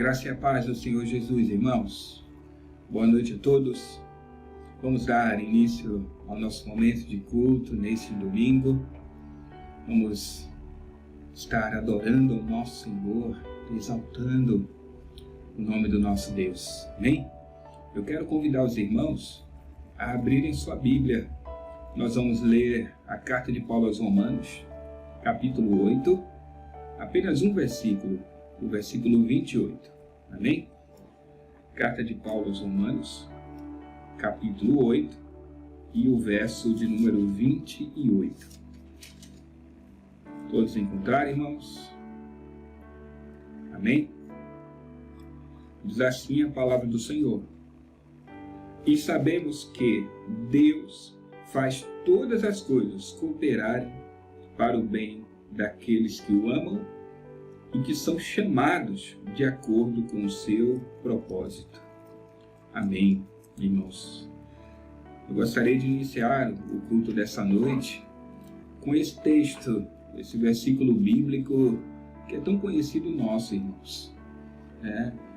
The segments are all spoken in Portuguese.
graça e a paz do Senhor Jesus, irmãos. Boa noite a todos. Vamos dar início ao nosso momento de culto neste domingo. Vamos estar adorando o nosso Senhor, exaltando o nome do nosso Deus. Amém? Eu quero convidar os irmãos a abrirem sua Bíblia. Nós vamos ler a carta de Paulo aos Romanos, capítulo 8, apenas um versículo, o versículo 28. Amém? Carta de Paulo aos Romanos, capítulo 8 e o verso de número 28. Todos encontraram, irmãos? Amém? Diz assim a palavra do Senhor. E sabemos que Deus faz todas as coisas cooperarem para o bem daqueles que o amam e que são chamados de acordo com o seu propósito. Amém, irmãos. Eu gostaria de iniciar o culto dessa noite com esse texto, esse versículo bíblico que é tão conhecido nosso, irmãos.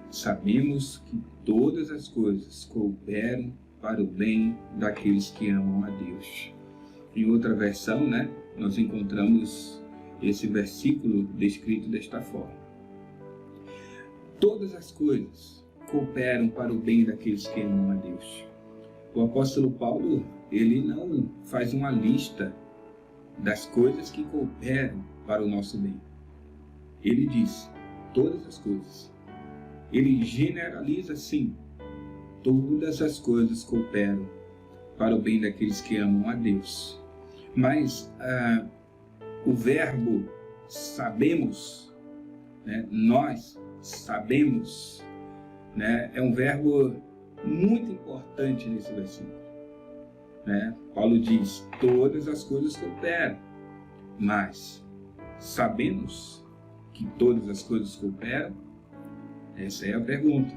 Sabemos que todas as coisas cooperam para o bem daqueles que amam a Deus. Em outra versão, nós encontramos esse versículo descrito desta forma. Todas as coisas cooperam para o bem daqueles que amam a Deus. O apóstolo Paulo, ele não faz uma lista das coisas que cooperam para o nosso bem. Ele diz, todas as coisas. Ele generaliza assim, todas as coisas cooperam para o bem daqueles que amam a Deus. Mas o verbo sabemos, nós sabemos, é um verbo muito importante nesse versículo. Paulo diz, todas as coisas cooperam, mas sabemos que todas as coisas cooperam? Essa é a pergunta.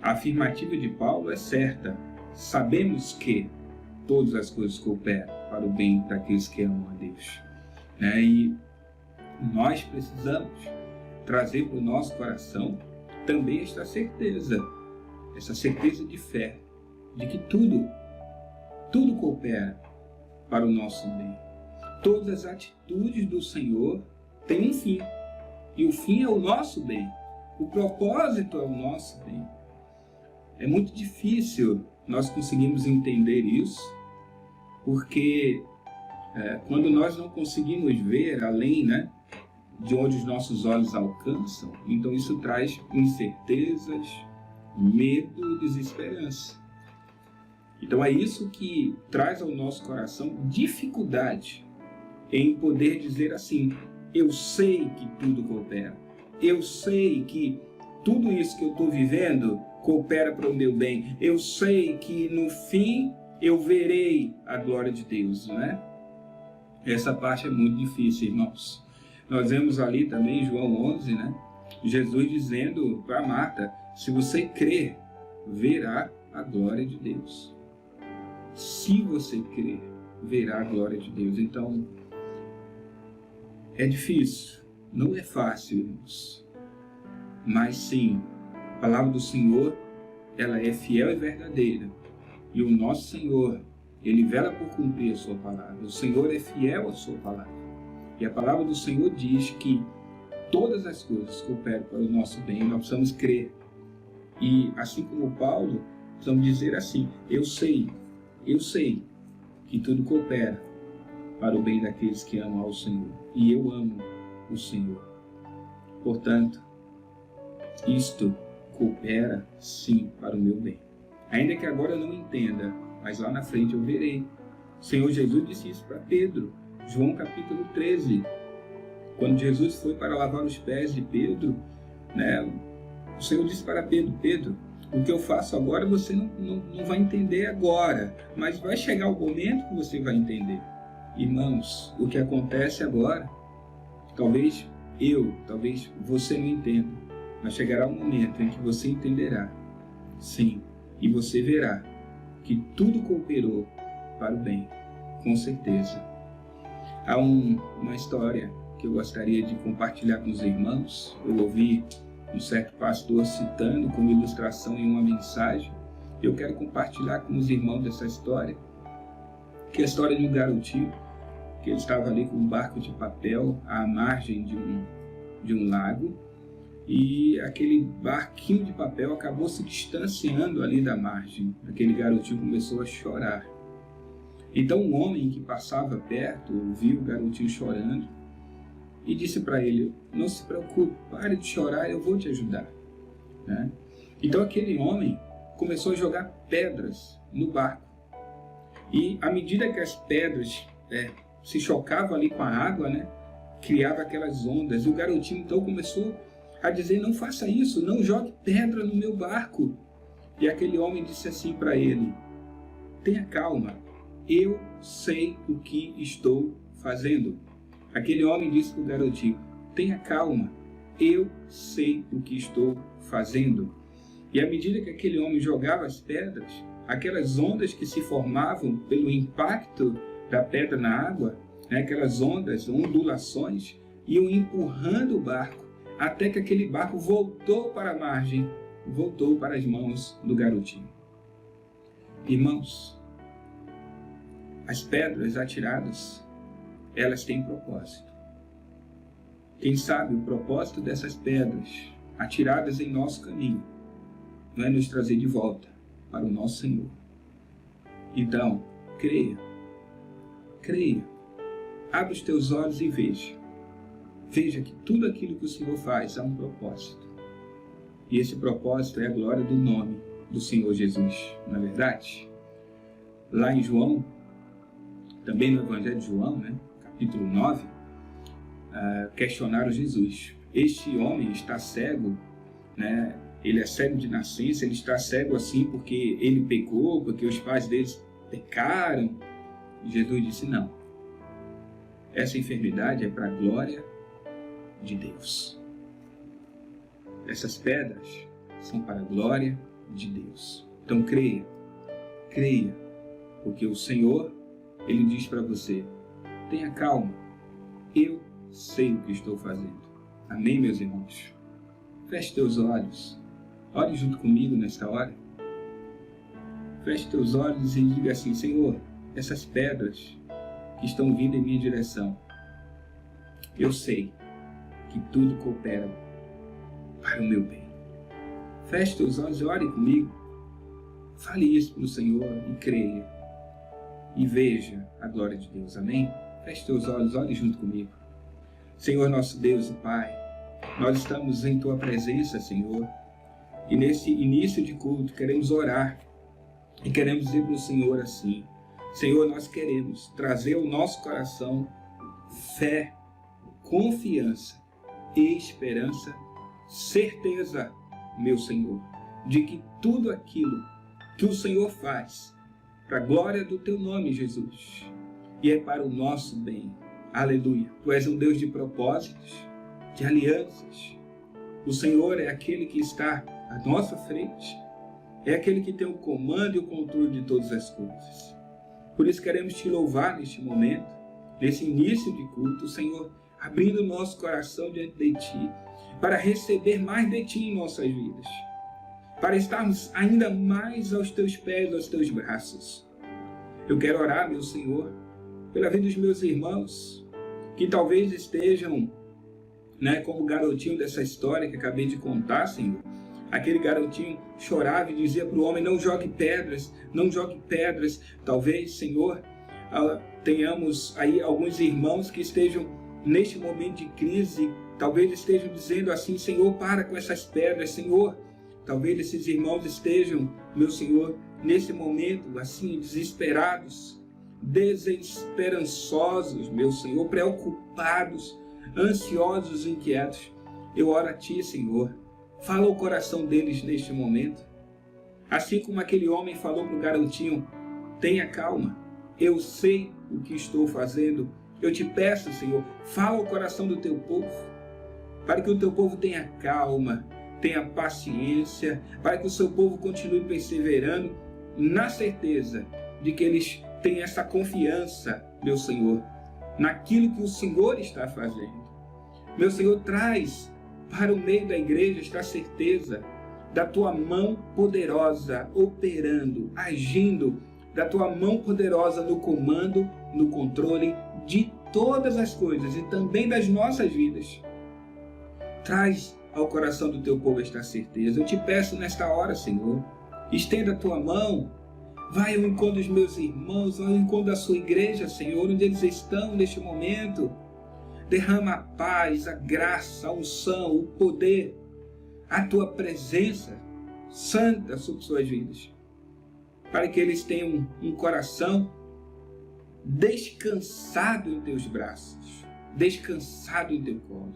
A afirmativa de Paulo é certa. Sabemos que todas as coisas cooperam para o bem daqueles que amam a Deus. E nós precisamos trazer para o nosso coração também essa certeza de fé, de que tudo coopera para o nosso bem. Todas as atitudes do Senhor têm um fim, e o fim é o nosso bem. O propósito é o nosso bem. É muito difícil nós conseguirmos entender isso, porque quando nós não conseguimos ver além de onde os nossos olhos alcançam, então isso traz incertezas, medo, desesperança. Então é isso que traz ao nosso coração dificuldade em poder dizer assim, eu sei que tudo coopera, eu sei que tudo isso que eu estou vivendo coopera para o meu bem, eu sei que no fim eu verei a glória de Deus, Essa parte é muito difícil, irmãos. Nós vemos ali também, João 11, Jesus dizendo para Marta, se você crer, verá a glória de Deus. Se você crer, verá a glória de Deus. Então, é difícil, não é fácil, irmãos. Mas sim, a palavra do Senhor, ela é fiel e verdadeira. E o nosso Senhor, Ele vela por cumprir a sua palavra. O Senhor é fiel à sua palavra. E a palavra do Senhor diz que todas as coisas cooperam para o nosso bem. Nós precisamos crer. E assim como Paulo, precisamos dizer assim, eu sei que tudo coopera para o bem daqueles que amam ao Senhor. E eu amo o Senhor. Portanto, isto coopera sim para o meu bem. Ainda que agora eu não entenda, mas lá na frente eu verei. O Senhor Jesus disse isso para Pedro, João capítulo 13. Quando Jesus foi para lavar os pés de Pedro, o Senhor disse para Pedro, Pedro, o que eu faço agora você não vai entender agora, mas vai chegar o momento que você vai entender. Irmãos, o que acontece agora, talvez você não entenda, mas chegará um momento em que você entenderá, sim, e você verá que tudo cooperou para o bem, com certeza. Há uma história que eu gostaria de compartilhar com os irmãos. Eu ouvi um certo pastor citando como ilustração em uma mensagem. Eu quero compartilhar com os irmãos essa história, que é a história de um garotinho, que ele estava ali com um barco de papel à margem de um lago, e aquele barquinho de papel acabou se distanciando ali da margem. Aquele garotinho começou a chorar. Então um homem que passava perto viu o garotinho chorando e disse para ele: não se preocupe, pare de chorar, eu vou te ajudar, né? Então aquele homem começou a jogar pedras no barco, e à medida que as pedras se chocavam ali com a água, né, criava aquelas ondas, e o garotinho então começou a dizer: não faça isso, não jogue pedra no meu barco. E aquele homem disse assim para ele: tenha calma, eu sei o que estou fazendo. Aquele homem disse para o garotinho: tenha calma, eu sei o que estou fazendo. E à medida que aquele homem jogava as pedras, aquelas ondas que se formavam pelo impacto da pedra na água, né, aquelas ondas, ondulações, iam empurrando o barco, até que aquele barco voltou para a margem, voltou para as mãos do garotinho. Irmãos, as pedras atiradas, elas têm propósito. Quem sabe o propósito dessas pedras atiradas em nosso caminho não é nos trazer de volta para o nosso Senhor. Então, creia, abre os teus olhos e veja que tudo aquilo que o Senhor faz há um propósito, e esse propósito é a glória do nome do Senhor Jesus, não é verdade? Lá em João, também no Evangelho de João, né, capítulo 9, questionaram Jesus: este homem está cego, né? Ele é cego de nascença, ele está cego assim porque ele pecou, porque os pais deles pecaram? E Jesus disse: não, essa enfermidade é para a glória de Deus. Essas pedras são para a glória de Deus. Então creia, porque o Senhor, Ele diz para você: tenha calma, eu sei o que estou fazendo. Amém, meus irmãos? Feche teus olhos, ore junto comigo nesta hora. Feche teus olhos e diga assim: Senhor, essas pedras que estão vindo em minha direção, eu sei que tudo coopera para o meu bem. Feche teus olhos e ore comigo. Fale isso para o Senhor e creia. E veja a glória de Deus. Amém? Feche teus olhos, ore junto comigo. Senhor, nosso Deus e Pai, nós estamos em Tua presença, Senhor. E nesse início de culto queremos orar. E queremos dizer para o Senhor assim: Senhor, nós queremos trazer ao nosso coração fé, confiança, esperança, certeza, meu Senhor, de que tudo aquilo que o Senhor faz para a glória do Teu nome, Jesus, e é para o nosso bem. Aleluia. Tu és um Deus de propósitos, de alianças. O Senhor é aquele que está à nossa frente, é aquele que tem o comando e o controle de todas as coisas. Por isso queremos Te louvar neste momento, nesse início de culto, Senhor, abrindo o nosso coração diante de Ti, para receber mais de Ti em nossas vidas, para estarmos ainda mais aos Teus pés, aos Teus braços. Eu quero orar, meu Senhor, pela vida dos meus irmãos, que talvez estejam, como o garotinho dessa história que acabei de contar, Senhor. Aquele garotinho chorava e dizia para o homem: não jogue pedras, não jogue pedras. Talvez, Senhor, tenhamos aí alguns irmãos que estejam neste momento de crise, talvez estejam dizendo assim: Senhor, para com essas pedras, Senhor. Talvez esses irmãos estejam, meu Senhor, nesse momento assim, desesperados, desesperançosos, meu Senhor, preocupados, ansiosos, inquietos. Eu oro a Ti, Senhor. Fala o coração deles neste momento. Assim como aquele homem falou para o garotinho: tenha calma, eu sei o que estou fazendo. Eu te peço, Senhor, fala o coração do Teu povo, para que o Teu povo tenha calma, tenha paciência, para que o Seu povo continue perseverando, na certeza de que eles têm essa confiança, meu Senhor, naquilo que o Senhor está fazendo. Meu Senhor, traz para o meio da igreja está a certeza da tua mão poderosa operando, agindo, da tua mão poderosa no comando, no controle de todas as coisas e também das nossas vidas. Traz ao coração do teu povo esta certeza. Eu te peço nesta hora, Senhor, estenda a tua mão, vai ao encontro dos meus irmãos, vai ao encontro da sua igreja, Senhor, onde eles estão neste momento. Derrama a paz, a graça, a unção, o poder, a tua presença santa sobre suas vidas, para que eles tenham um coração descansado em teus braços, descansado em teu colo.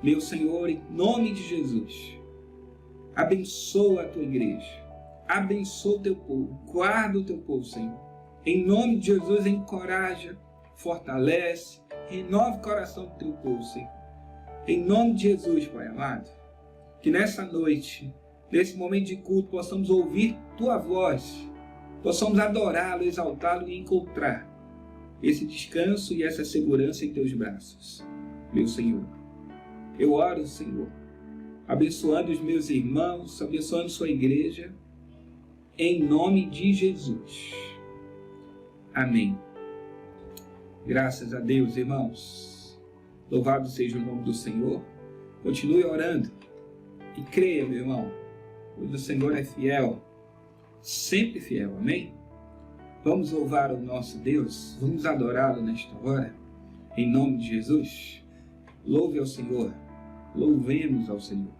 Meu Senhor, em nome de Jesus, abençoa a tua igreja, abençoa o teu povo, guarda o teu povo, Senhor. Em nome de Jesus, encoraja, fortalece, renova o coração do teu povo, Senhor. Em nome de Jesus, Pai amado, que nessa noite, nesse momento de culto, possamos ouvir tua voz, possamos adorá-lo, exaltá-lo e encontrar esse descanso e essa segurança em teus braços, meu Senhor. Eu oro, Senhor, abençoando os meus irmãos, abençoando sua igreja, em nome de Jesus. Amém. Graças a Deus, irmãos. Louvado seja o nome do Senhor. Continue orando e creia, meu irmão, pois o Senhor é fiel, sempre fiel. Amém? Vamos louvar o nosso Deus, vamos adorá-lo nesta hora, em nome de Jesus. Louve ao Senhor, louvemos ao Senhor.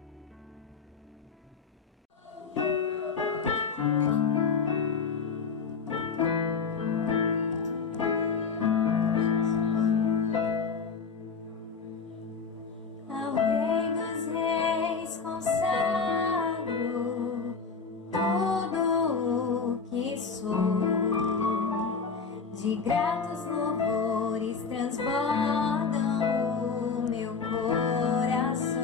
Ao Rei dos Reis consagro tudo o que sou, de gratos louvores transbordam o meu coração.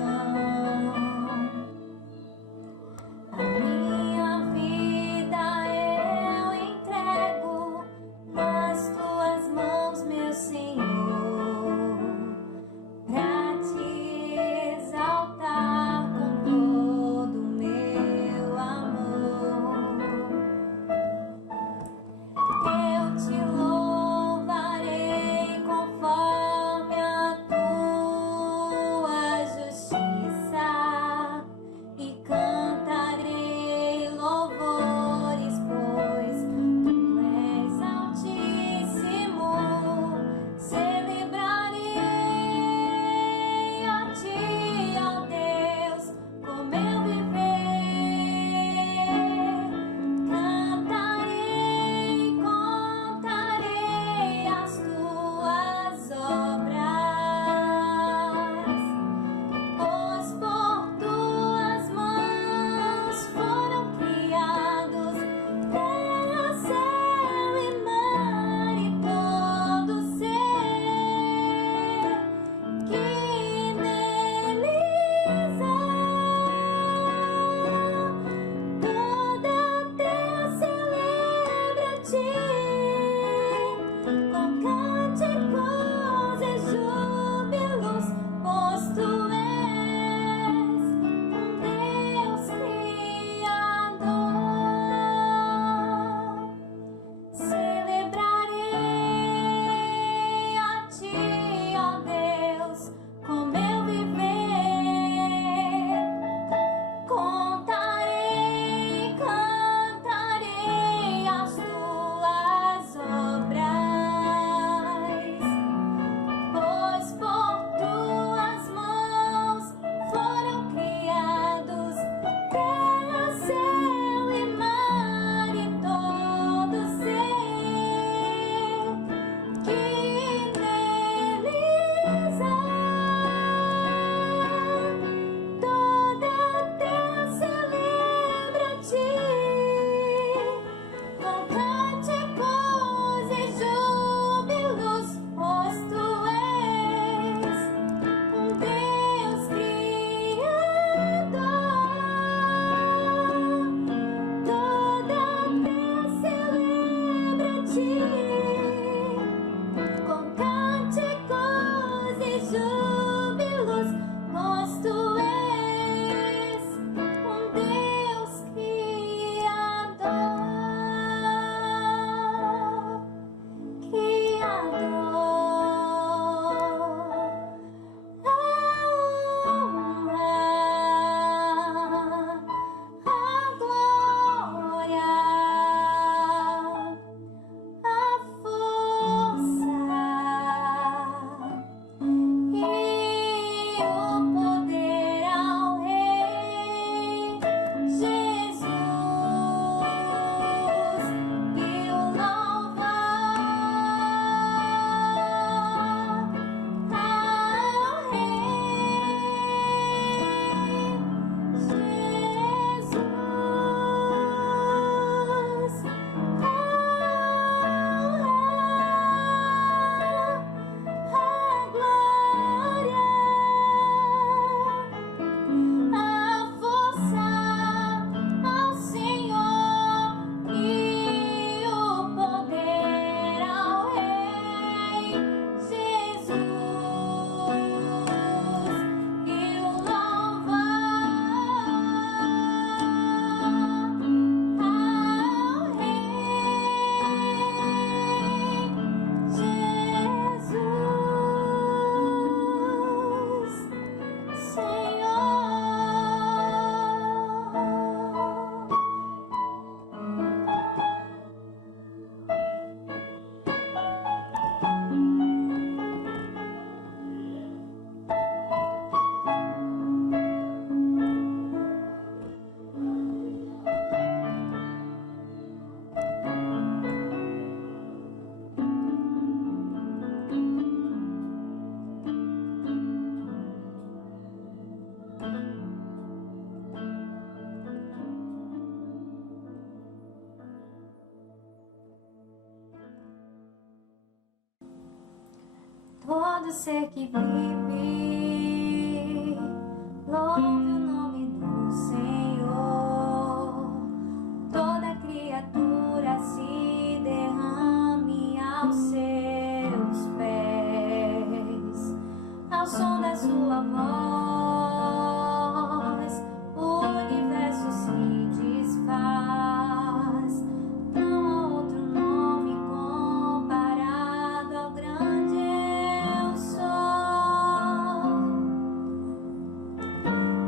todo ser que vive, louve o nome do Senhor. Toda criatura se derrame aos seus pés, ao som da sua voz, o universo se desfaz. Não há outro nome comparado ao grande eu sou.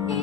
E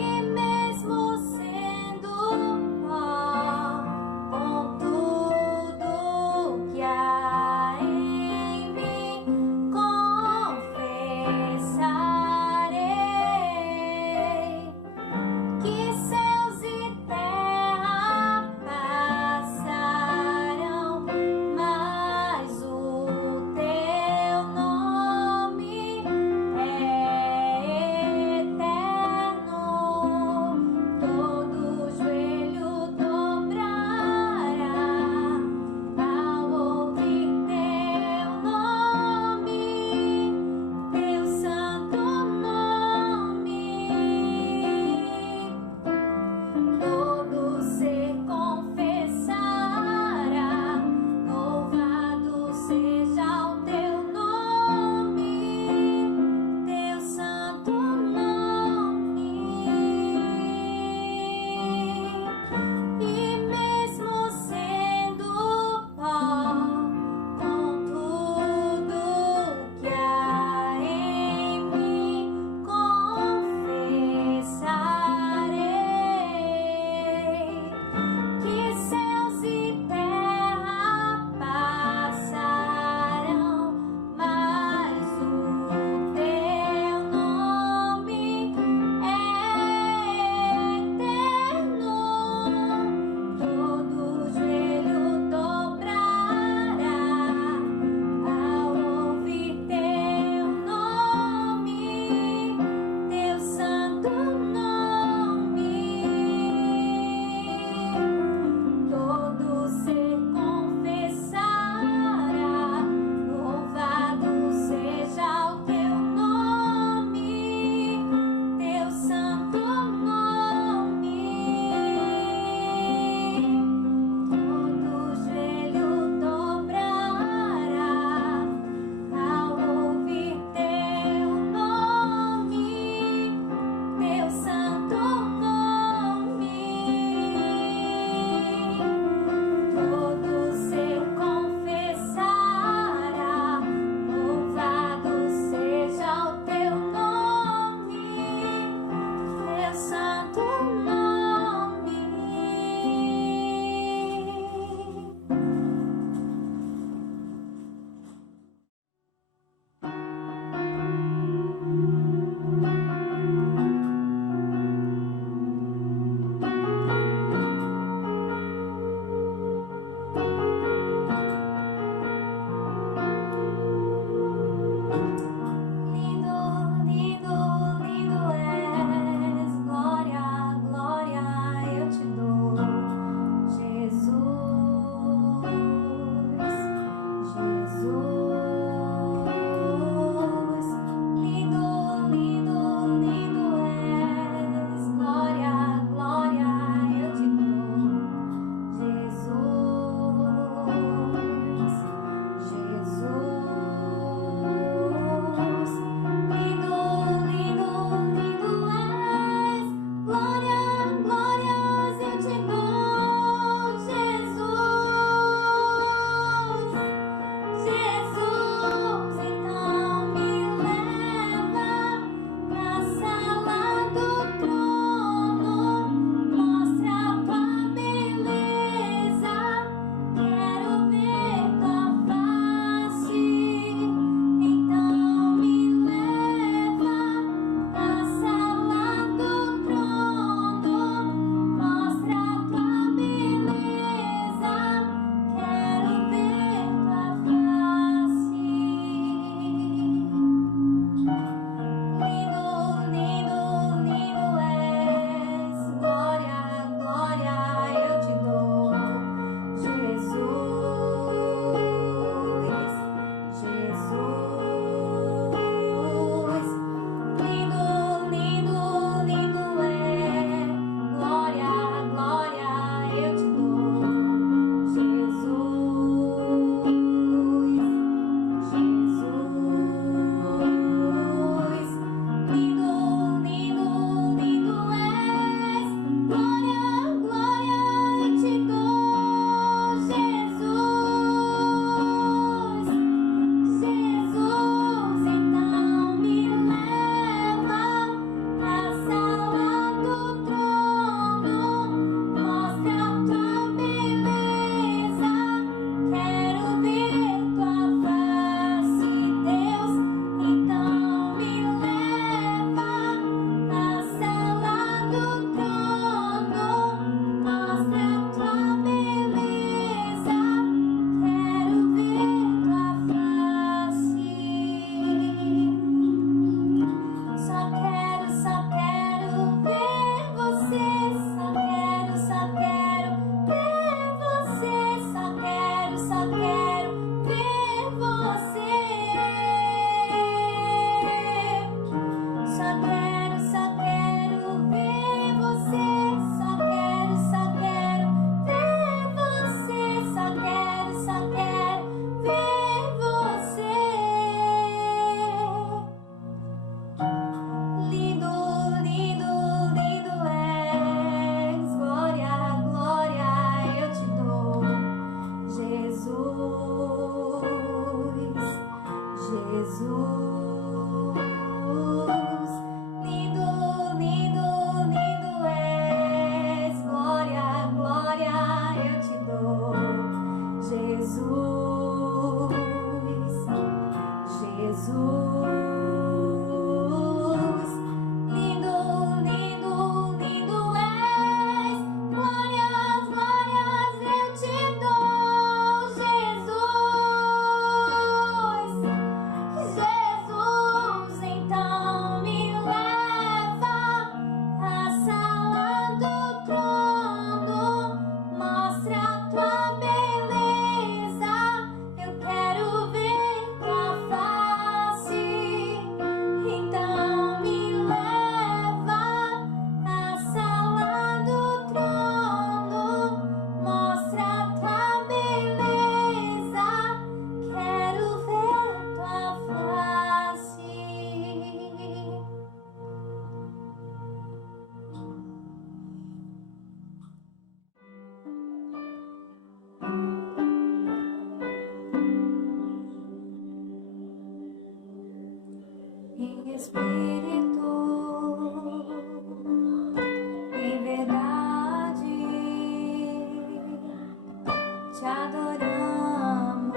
te adoramos,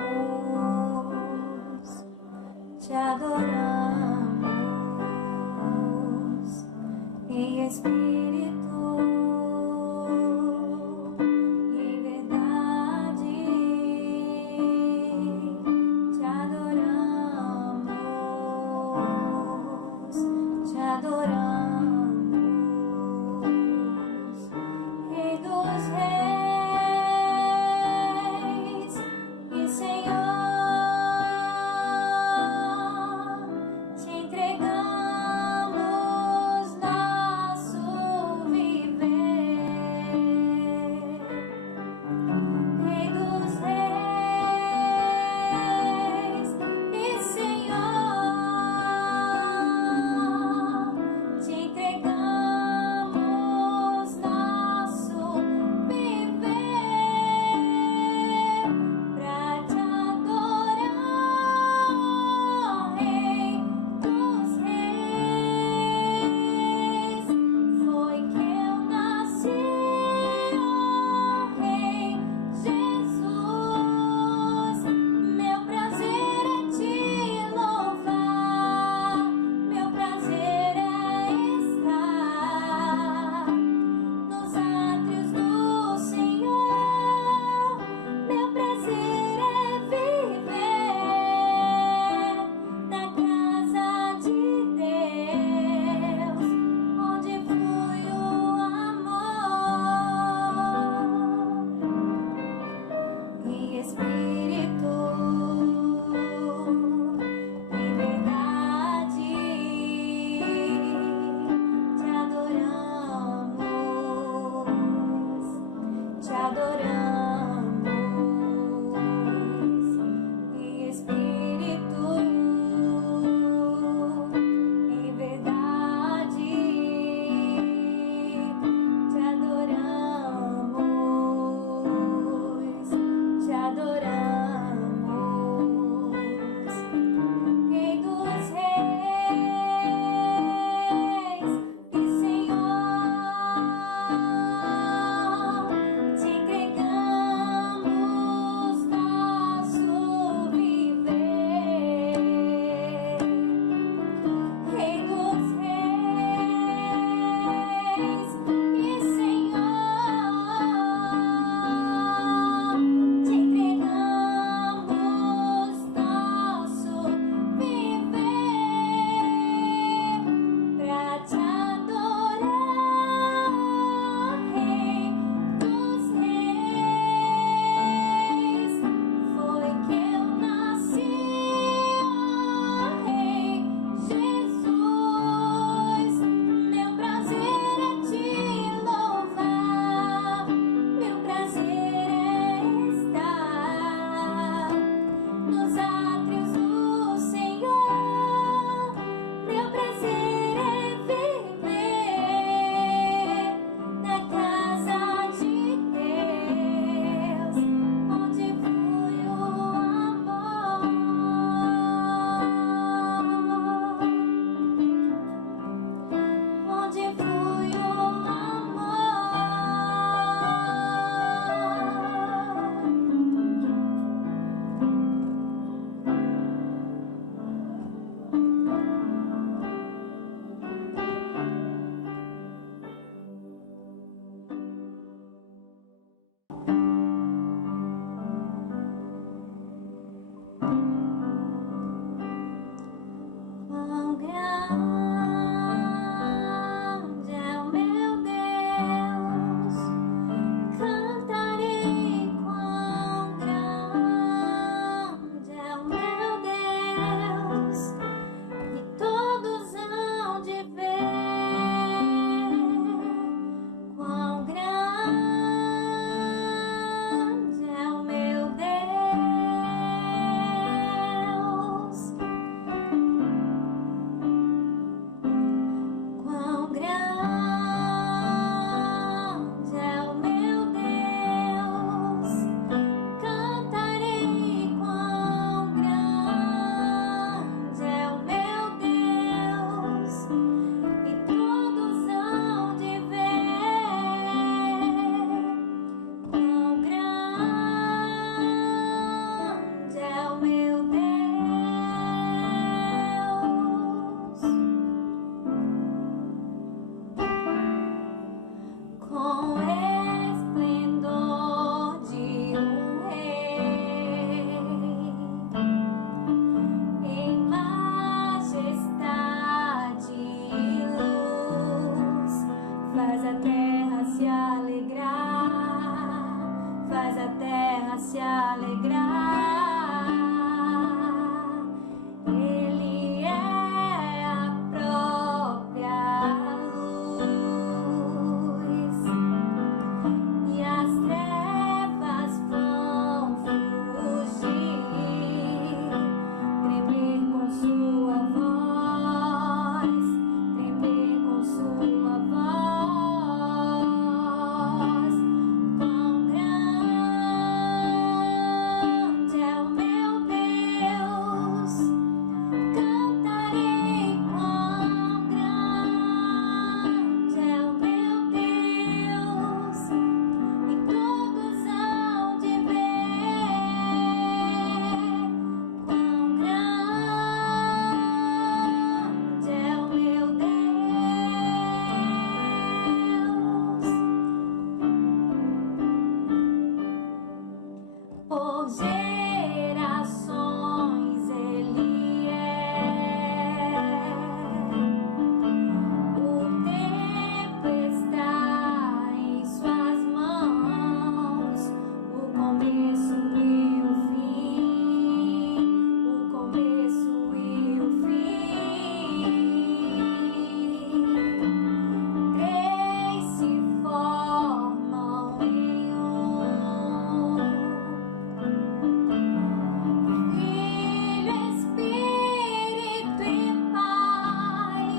te adoramos em espírito e em verdade, te adoramos, te adoramos, Rei dos Reis. pra se alegrar. Ele é a própria luz, e as trevas vão fugir, tremer com sua voz, tremer com sua voz. Quão grande é o meu Deus, cantarei. Quão grande é o meu Deus, e todos hão de ver. Quão grande é o meu Deus. Por gerações Ele é. O tempo está em suas mãos, o começo e o fim, o começo e o fim. Três se formam em Filho, Espírito e Pai,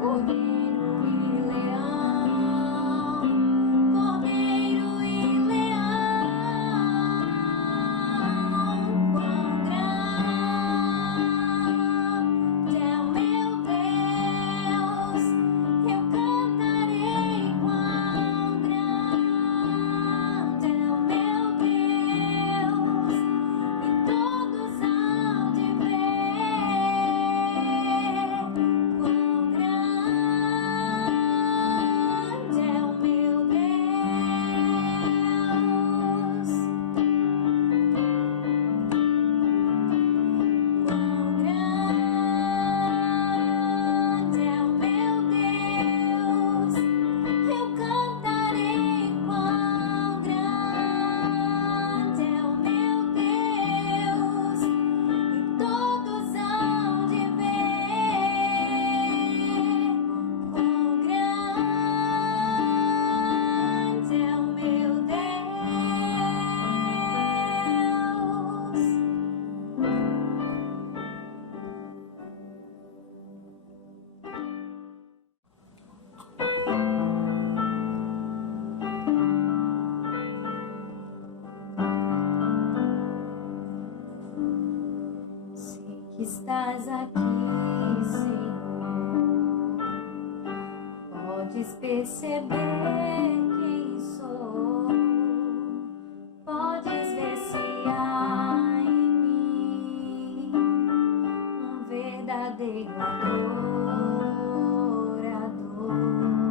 Cordeiro e Leão, Cordeiro e Leão. Quão grande é o meu Deus, eu cantarei. Quão grande é o meu Deus, e todos hão de ver. Quão grande é o meu Deus. Quão grande é o meu Deus, eu cantarei. Quão grande é o meu Deus, e todos hão de ver. Quão grande é o meu Deus. Sei que estás aqui, Senhor. Podes perceber quem sou. Podes ver se há em mim um verdadeiro adorador. A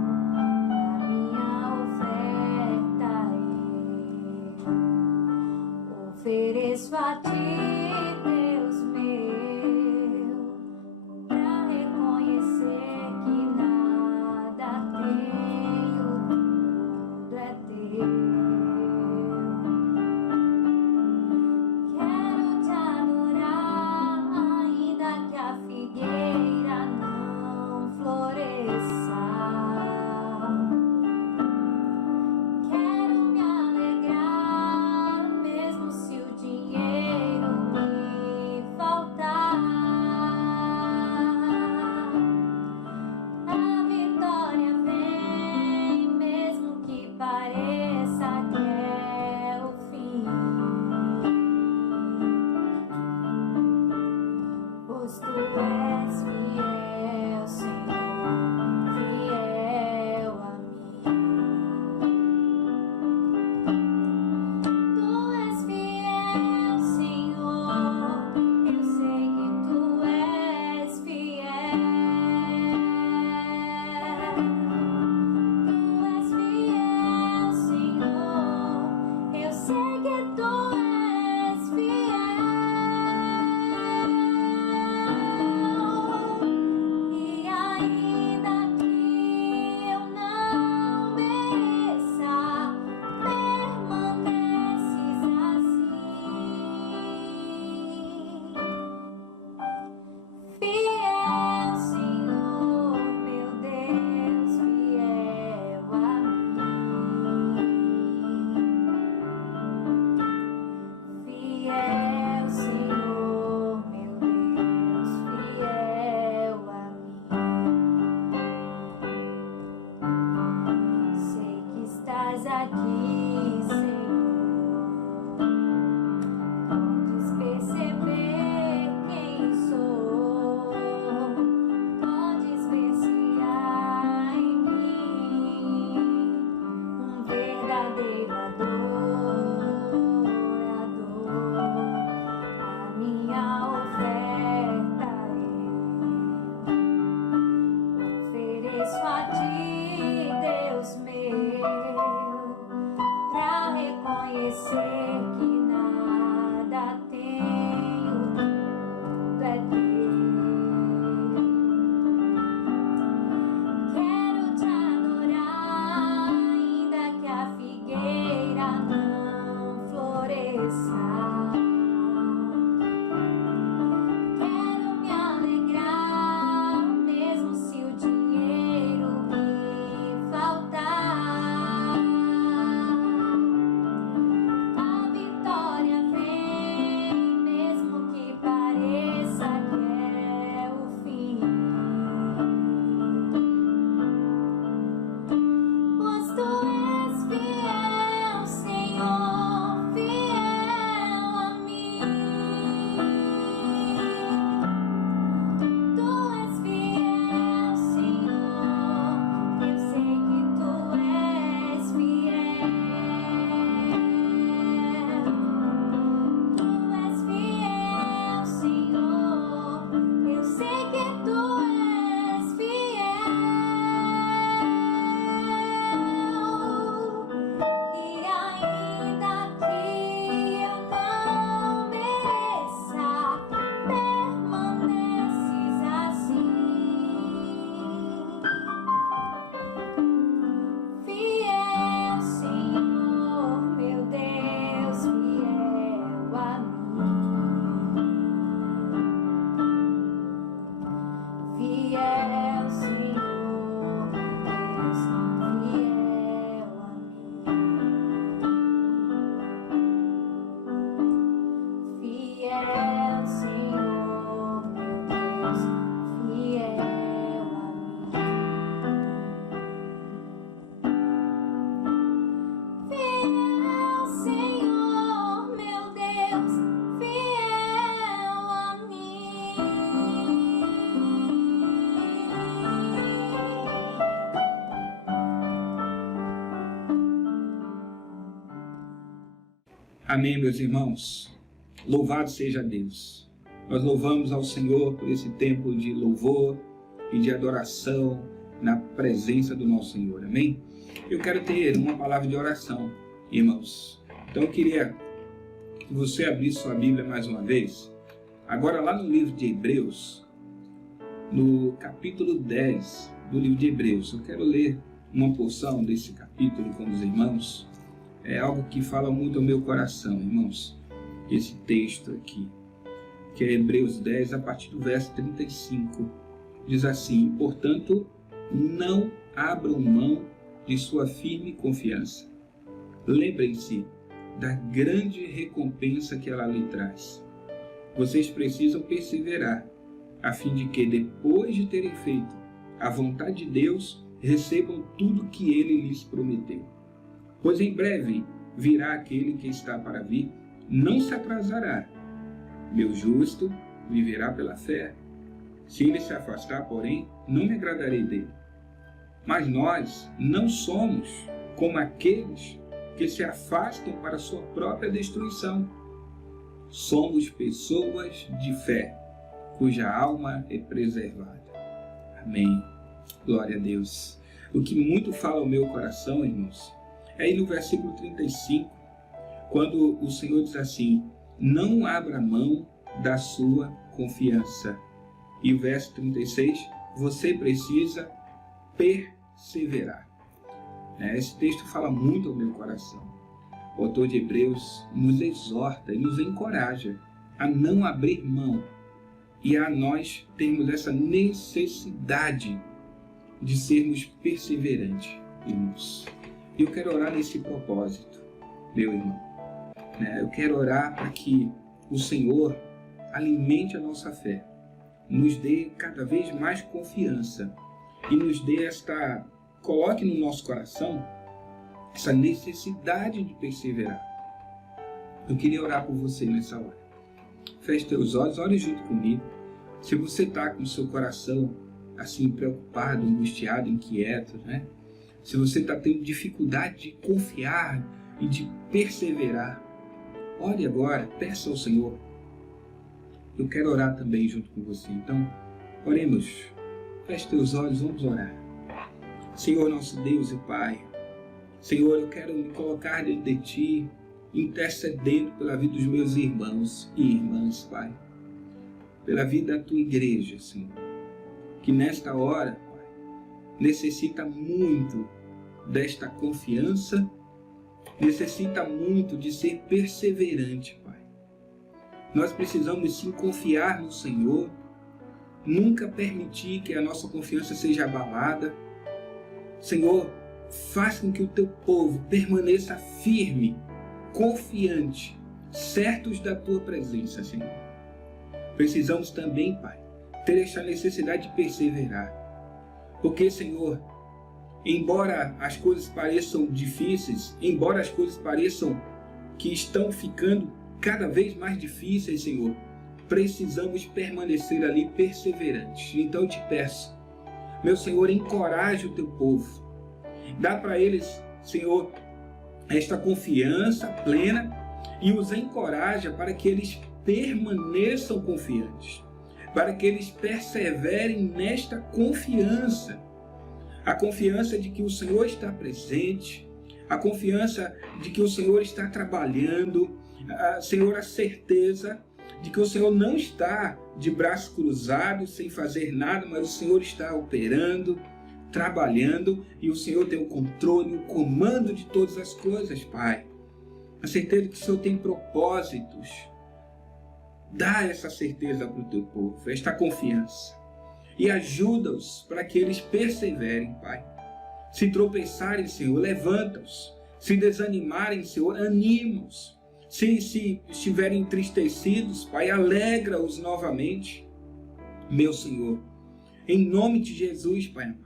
minha oferta eu ofereço a ti, Deus meu, pra reconhecer que nada tenho, tudo é teu. Quero te adorar, ainda que a figueira não floresça. Quero me alegrar, mesmo se o dinheiro aqui, Senhor. Podes perceber quem sou, podes ver se há em mim um verdadeiro adorador. A minha oferta ofereço a ti, Deus meu, pra reconhecer que nada tenho, tudo é teu. Quero te adorar, ainda que a figueira não floresça. Quero me alegrar, mesmo se o dinheiro me faltar. A vitória vem, mesmo que pareça que é o fim. Pois tu és fiel, Senhor, fiel a mim. Tu és fiel, Senhor, eu sei que tu és fiel. Tu és fiel, Senhor, eu sei que tu és fiel. E ainda que eu não mereça, permaneces assim. Fiel, Senhor, meu Deus, fiel a mim. Fiel, Senhor, meu Deus, fiel a mim. Fiel, Senhor, meu Deus, fiel a mim. Fiel, Senhor, meu Deus, fiel a mim. Amém, meus irmãos. Louvado seja Deus. Nós louvamos ao Senhor por esse tempo de louvor e de adoração na presença do nosso Senhor. Amém? Eu quero ter uma palavra de oração, irmãos. Então eu queria que você abrisse sua Bíblia mais uma vez. Agora lá no livro de Hebreus, no capítulo 10 do livro de Hebreus. Eu quero ler uma porção desse capítulo com os irmãos. É algo que fala muito ao meu coração, irmãos. Esse texto aqui, que é Hebreus 10, a partir do verso 35. Diz assim: portanto, não abram mão de sua firme confiança. Lembrem-se da grande recompensa que ela lhe traz. Vocês precisam perseverar, a fim de que, depois de terem feito a vontade de Deus, recebam tudo que Ele lhes prometeu. Pois em breve virá aquele que está para vir, não se atrasará. Meu justo viverá pela fé. Se ele se afastar, porém, não me agradarei dele. Mas nós não somos como aqueles que se afastam para sua própria destruição. Somos pessoas de fé, cuja alma é preservada. Amém. Glória a Deus. O que muito fala ao meu coração, irmãos, é aí no versículo 35, quando o Senhor diz assim: não abra mão da sua confiança. E o verso 36, você precisa perseverar. Esse texto fala muito ao meu coração. O autor de Hebreus nos exorta e nos encoraja a não abrir mão e a nós termos essa necessidade de sermos perseverantes, irmãos. E eu quero orar nesse propósito, meu irmão. Eu quero orar para que o Senhor alimente a nossa fé, nos dê cada vez mais confiança e nos dê coloque no nosso coração essa necessidade de perseverar. Eu queria orar por você nessa hora. Feche teus olhos, ore junto comigo. Se você está com o seu coração assim preocupado, angustiado, inquieto, né? Se você está tendo dificuldade de confiar e de perseverar, ore agora, peça ao Senhor. Eu quero orar também junto com você. Então, oremos. Feche teus olhos, vamos orar. Senhor, nosso Deus e Pai, Senhor, eu quero me colocar diante de Ti, intercedendo pela vida dos meus irmãos e irmãs, Pai. Pela vida da Tua igreja, Senhor. Que nesta hora, Pai, necessita muito desta confiança, necessita muito de ser perseverante, Pai. Nós precisamos sim confiar no Senhor, nunca permitir que a nossa confiança seja abalada. Senhor, faz com que o Teu povo permaneça firme, confiante, certos da Tua presença, Senhor. Precisamos também, Pai, ter esta necessidade de perseverar. Porque, Senhor, embora as coisas pareçam difíceis, embora as coisas pareçam que estão ficando cada vez mais difíceis, Senhor, precisamos permanecer ali perseverantes. Então eu te peço, meu Senhor, encoraje o Teu povo. Dá para eles, Senhor, esta confiança plena e os encoraja para que eles permaneçam confiantes, para que eles perseverem nesta confiança. A confiança de que o Senhor está presente, a confiança de que o Senhor está trabalhando, Senhor, a certeza de que o Senhor não está de braços cruzados sem fazer nada, mas o Senhor está operando, trabalhando, e o Senhor tem o controle, o comando de todas as coisas, Pai. A certeza de que o Senhor tem propósitos. Dá essa certeza para o Teu povo, esta confiança. E ajuda-os para que eles perseverem, Pai. Se tropeçarem, Senhor, levanta-os. Se desanimarem, Senhor, anima-os. Se estiverem entristecidos, Pai, alegra-os novamente. Meu Senhor, em nome de Jesus, Pai amado,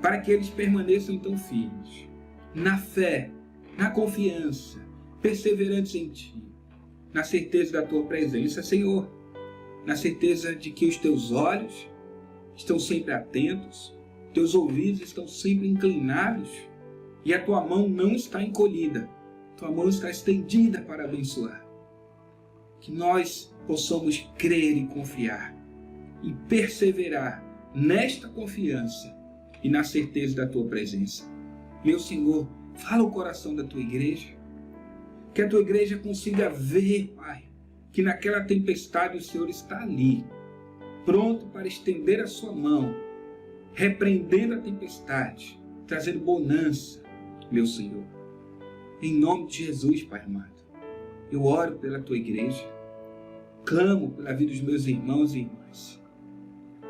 para que eles permaneçam então firmes, na fé, na confiança, perseverantes em Ti, na certeza da Tua presença, Senhor, na certeza de que os Teus olhos estão sempre atentos, Teus ouvidos estão sempre inclinados e a Tua mão não está encolhida, Tua mão está estendida para abençoar. Que nós possamos crer e confiar e perseverar nesta confiança e na certeza da Tua presença. Meu Senhor, fala o coração da Tua igreja, que a Tua igreja consiga ver, Pai, que naquela tempestade o Senhor está ali, pronto para estender a Sua mão, repreendendo a tempestade, trazendo bonança, meu Senhor. Em nome de Jesus, Pai amado, eu oro pela Tua igreja, clamo pela vida dos meus irmãos e irmãs.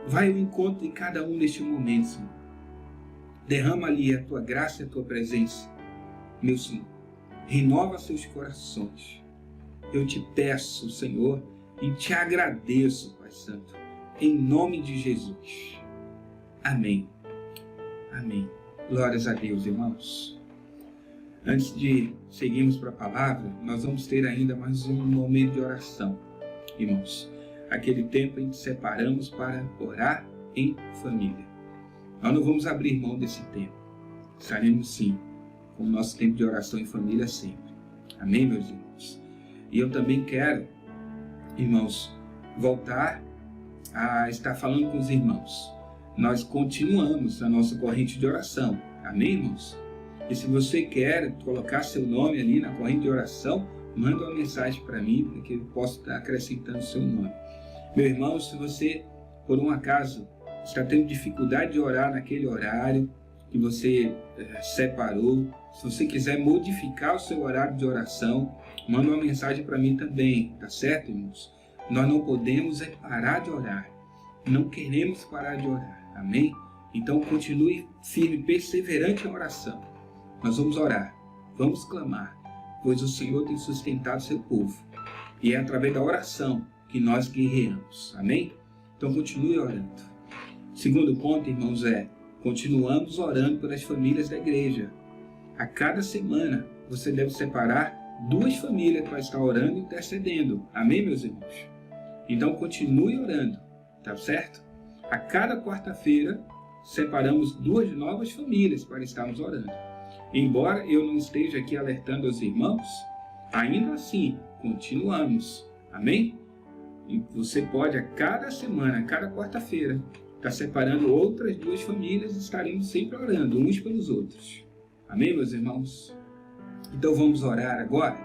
Vai ao encontro de cada um neste momento, Senhor. Derrama ali a Tua graça e a Tua presença, meu Senhor. Renova seus corações. Eu te peço, Senhor, e te agradeço, Pai Santo, em nome de Jesus. Amém. Amém. Glórias a Deus, irmãos. Antes de seguirmos para a palavra, nós vamos ter ainda mais um momento de oração, irmãos. Aquele tempo em que separamos para orar em família. Nós não vamos abrir mão desse tempo. Estaremos sim com o nosso tempo de oração em família sempre. Amém, meus irmãos? E eu também quero, irmãos, voltar a estar falando com os irmãos. Nós continuamos a nossa corrente de oração. Amém, irmãos? E se você quer colocar seu nome ali na corrente de oração, manda uma mensagem para mim, para que eu possa estar acrescentando seu nome. Meu irmão, se você, por um acaso, está tendo dificuldade de orar naquele horário que você separou, se você quiser modificar o seu horário de oração, manda uma mensagem para mim também, tá certo, irmãos? Nós não podemos parar de orar, não queremos parar de orar, amém? Então continue firme, perseverante na oração. Nós vamos orar, vamos clamar, pois o Senhor tem sustentado seu povo, e é através da oração que nós guerreamos, amém? Então continue orando. Segundo ponto, irmãos, continuamos orando pelas famílias da igreja. A cada semana, você deve separar 2 famílias para estar orando e intercedendo. Amém, meus irmãos? Então, continue orando, tá certo? A cada quarta-feira, separamos 2 novas famílias para estarmos orando. Embora eu não esteja aqui alertando os irmãos, ainda assim, continuamos. Amém? E você pode, a cada semana, a cada quarta-feira, estar separando outras 2 famílias e estaremos sempre orando uns pelos outros. Amém, meus irmãos? Então vamos orar agora.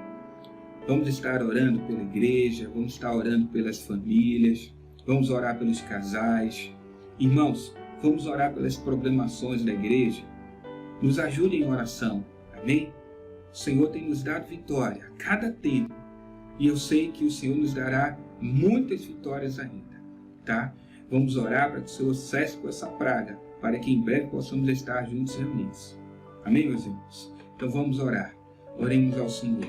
Vamos estar orando pela igreja, vamos estar orando pelas famílias, vamos orar pelos casais. Irmãos, vamos orar pelas programações da igreja. Nos ajude em oração. Amém? O Senhor tem nos dado vitória a cada tempo. E eu sei que o Senhor nos dará muitas vitórias ainda. Tá? Vamos orar para que o Senhor cesse com essa praga, para que em breve possamos estar juntos reunidos. Amém, meus irmãos? Então vamos orar. Oremos ao Senhor.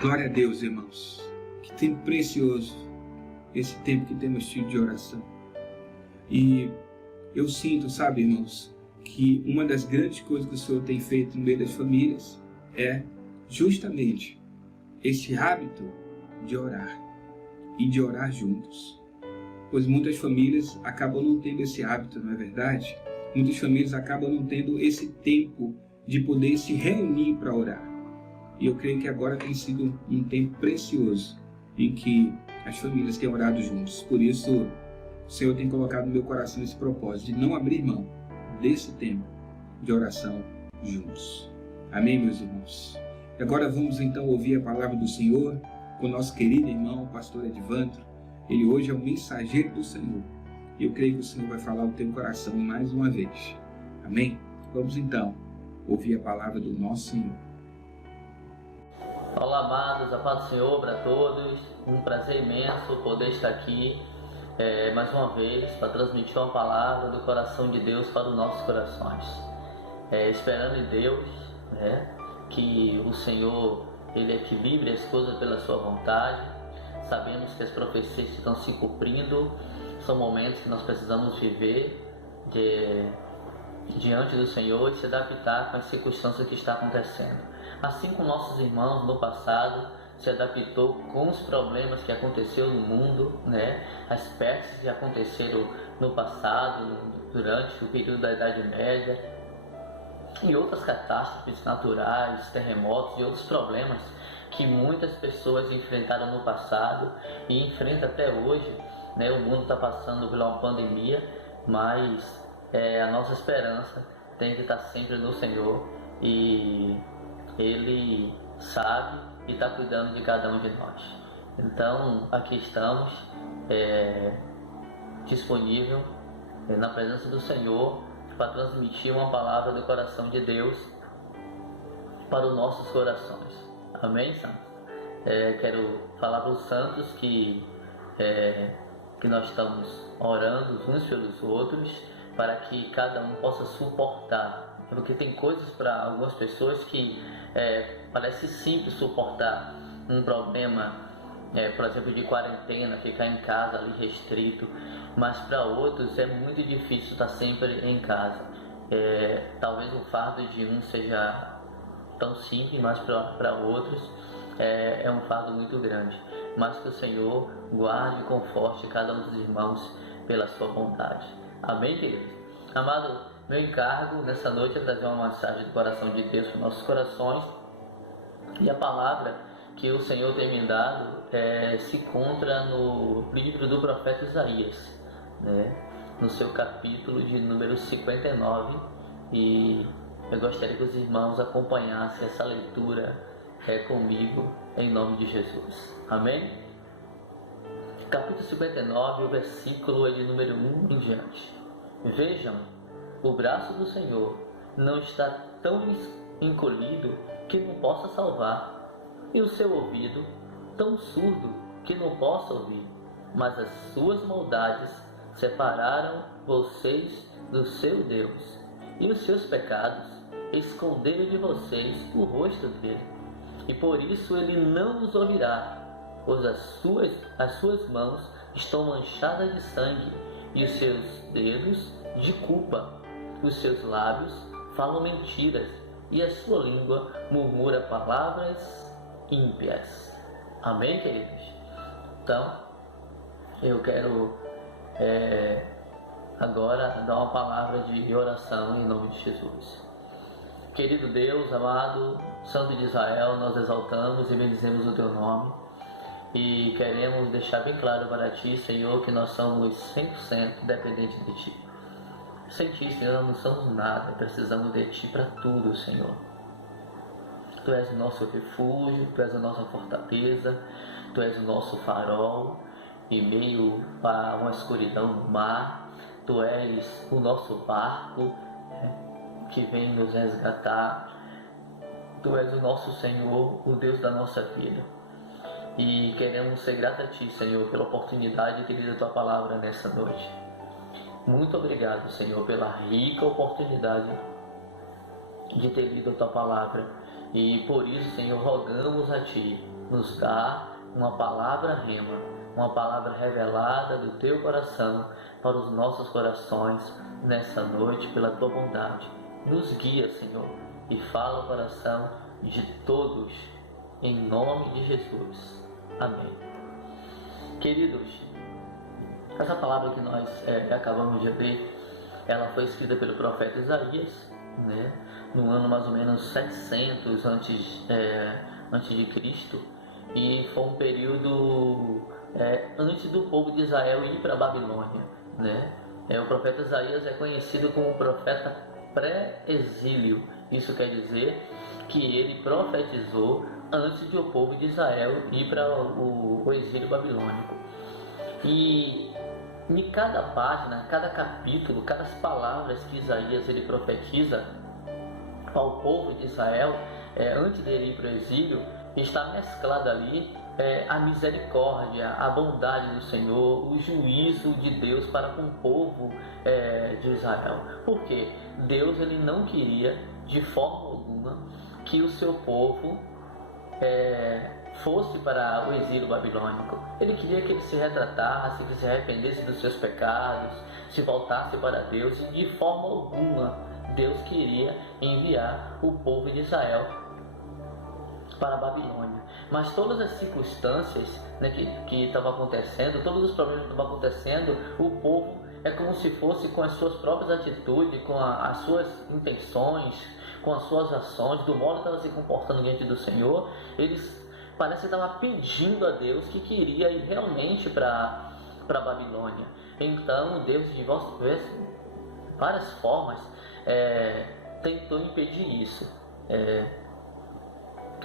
Glória a Deus, irmãos. Que tempo precioso esse tempo que temos tido de oração. E eu sinto, sabe, irmãos, que uma das grandes coisas que o Senhor tem feito no meio das famílias é justamente esse hábito de orar e de orar juntos. Pois muitas famílias acabam não tendo esse hábito, não é verdade? Muitas famílias acabam não tendo esse tempo de poder se reunir para orar. E eu creio que agora tem sido um tempo precioso em que as famílias têm orado juntos. Por isso, o Senhor tem colocado no meu coração esse propósito de não abrir mão desse tempo de oração juntos. Amém, meus irmãos? E agora vamos então ouvir a palavra do Senhor com o nosso querido irmão, o pastor Edvandro. Ele hoje é o mensageiro do Senhor. E eu creio que o Senhor vai falar ao teu coração mais uma vez. Amém? Vamos então ouvir a palavra do nosso Senhor. Olá, amados, a paz do Senhor para todos. Um prazer imenso poder estar aqui mais uma vez para transmitir uma palavra do coração de Deus para os nossos corações. Esperando em Deus, que o Senhor Ele equilibre as coisas pela sua vontade. Sabemos que as profecias estão se cumprindo. São momentos que nós precisamos viver diante do Senhor e se adaptar com as circunstâncias que estão acontecendo. Assim como nossos irmãos no passado se adaptou com os problemas que aconteceram no mundo, as pestes que aconteceram no passado, durante o período da Idade Média, e outras catástrofes naturais, terremotos e outros problemas que muitas pessoas enfrentaram no passado e enfrentam até hoje. O mundo está passando por uma pandemia, mas a nossa esperança tem que estar sempre no Senhor, e Ele sabe e está cuidando de cada um de nós. Então, aqui estamos, disponível na presença do Senhor para transmitir uma palavra do coração de Deus para os nossos corações. Amém, santos? Quero falar para os santos que nós estamos orando uns pelos outros, para que cada um possa suportar, porque tem coisas para algumas pessoas que parece simples suportar um problema, por exemplo, de quarentena, ficar em casa ali restrito, mas para outros é muito difícil estar sempre em casa. Talvez o fardo de um seja tão simples, mas para outros é um fardo muito grande. Mas que o Senhor guarde e conforte cada um dos irmãos pela sua vontade. Amém, queridos? Amado, meu encargo nessa noite é trazer uma mensagem do coração de Deus para os nossos corações. E a palavra que o Senhor tem me dado se encontra no livro do profeta Isaías, no seu capítulo de número 59. E eu gostaria que os irmãos acompanhassem essa leitura comigo, em nome de Jesus. Amém? Capítulo 59, o versículo é de número 1 em diante. Vejam, o braço do Senhor não está tão encolhido que não possa salvar, e o seu ouvido tão surdo que não possa ouvir. Mas as suas maldades separaram vocês do seu Deus, e os seus pecados esconderam de vocês o rosto dele. E por isso ele não os ouvirá, pois as suas mãos estão manchadas de sangue, e os seus dedos de culpa. Os seus lábios falam mentiras, e a sua língua murmura palavras ímpias. Amém, queridos? Então, eu quero agora dar uma palavra de oração em nome de Jesus. Querido Deus, amado, Santo de Israel, nós exaltamos e bendizemos o Teu nome. E queremos deixar bem claro para Ti, Senhor, que nós somos 100% dependentes de Ti. Sem Ti, Senhor, nós não somos nada, precisamos de Ti para tudo, Senhor. Tu és o nosso refúgio, Tu és a nossa fortaleza, Tu és o nosso farol em meio a uma escuridão no mar. Tu és o nosso barco que vem nos resgatar. Tu és o nosso Senhor, o Deus da nossa vida. E queremos ser gratos a Ti, Senhor, pela oportunidade de ler a Tua palavra nessa noite. Muito obrigado, Senhor, pela rica oportunidade de ter lido a Tua palavra. E por isso, Senhor, rogamos a Ti nos dá uma palavra rema, uma palavra revelada do teu coração para os nossos corações nessa noite, pela tua bondade. Nos guia, Senhor, e fala o coração de todos, em nome de Jesus. Amém. Queridos, essa palavra que nós acabamos de ler, ela foi escrita pelo profeta Isaías, né, no ano mais ou menos 700 antes de Cristo, e foi um período antes do povo de Israel ir para a Babilônia, né? O profeta Isaías é conhecido como profeta pré-exílio. Isso quer dizer que ele profetizou antes de o povo de Israel ir para o exílio babilônico. E em cada página, cada capítulo, cada palavras que Isaías ele profetiza ao povo de Israel antes dele ir para o exílio, está mesclada ali a misericórdia, a bondade do Senhor, o juízo de Deus para com o povo de Israel. Por quê? Deus ele não queria de forma alguma que o seu povo fosse para o exílio babilônico. Ele queria que ele se retratasse, que se arrependesse dos seus pecados, se voltasse para Deus, e de forma alguma Deus queria enviar o povo de Israel para a Babilônia. Mas todas as circunstâncias, né, que estavam acontecendo, todos os problemas que estavam acontecendo, o povo é como se fosse com as suas próprias atitudes, com as suas intenções, com as suas ações, do modo que ela se comportando diante do Senhor, eles parece que estavam pedindo a Deus que queria ir realmente para a Babilônia. Então Deus, de várias formas, tentou impedir isso,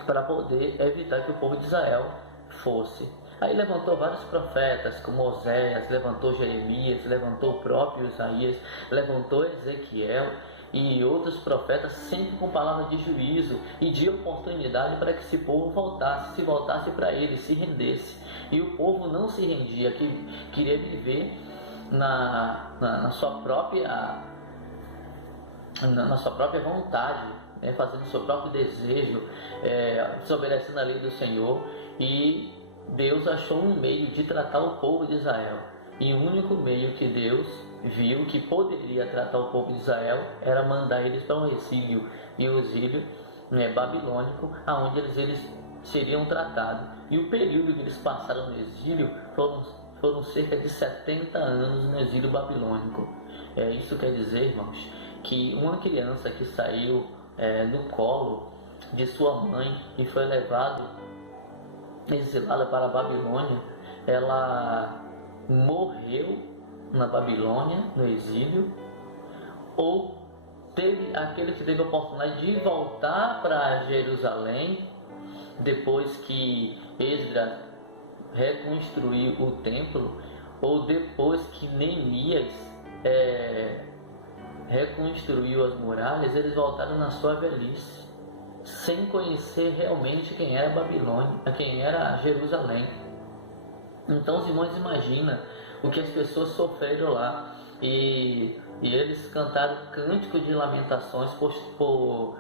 para poder evitar que o povo de Israel fosse. Aí levantou vários profetas, como Oséias, levantou Jeremias, levantou o próprio Isaías, levantou Ezequiel e outros profetas, sempre com palavra de juízo e de oportunidade para que esse povo se voltasse para ele, se rendesse. E o povo não se rendia, que queria viver na sua própria vontade, fazendo o seu próprio desejo, desobedecendo a lei do Senhor. E Deus achou um meio de tratar o povo de Israel, e o único meio que Deus viu que poderia tratar o povo de Israel era mandar eles para um exílio, e o exílio babilônico, aonde eles seriam tratados. E o período que eles passaram no exílio foram cerca de 70 anos no exílio babilônico. Isso quer dizer, irmãos, que uma criança que saiu no colo de sua mãe e foi exilada para a Babilônia, ela morreu na Babilônia, no exílio, ou teve aquele que teve a oportunidade de voltar para Jerusalém depois que Esdras reconstruiu o templo, ou depois que Neemias reconstruiu as muralhas. Eles voltaram na sua velhice, sem conhecer realmente quem era Babilônia, quem era Jerusalém. Então os irmãos imaginam o que as pessoas sofreram lá, e eles cantaram cânticos de lamentações por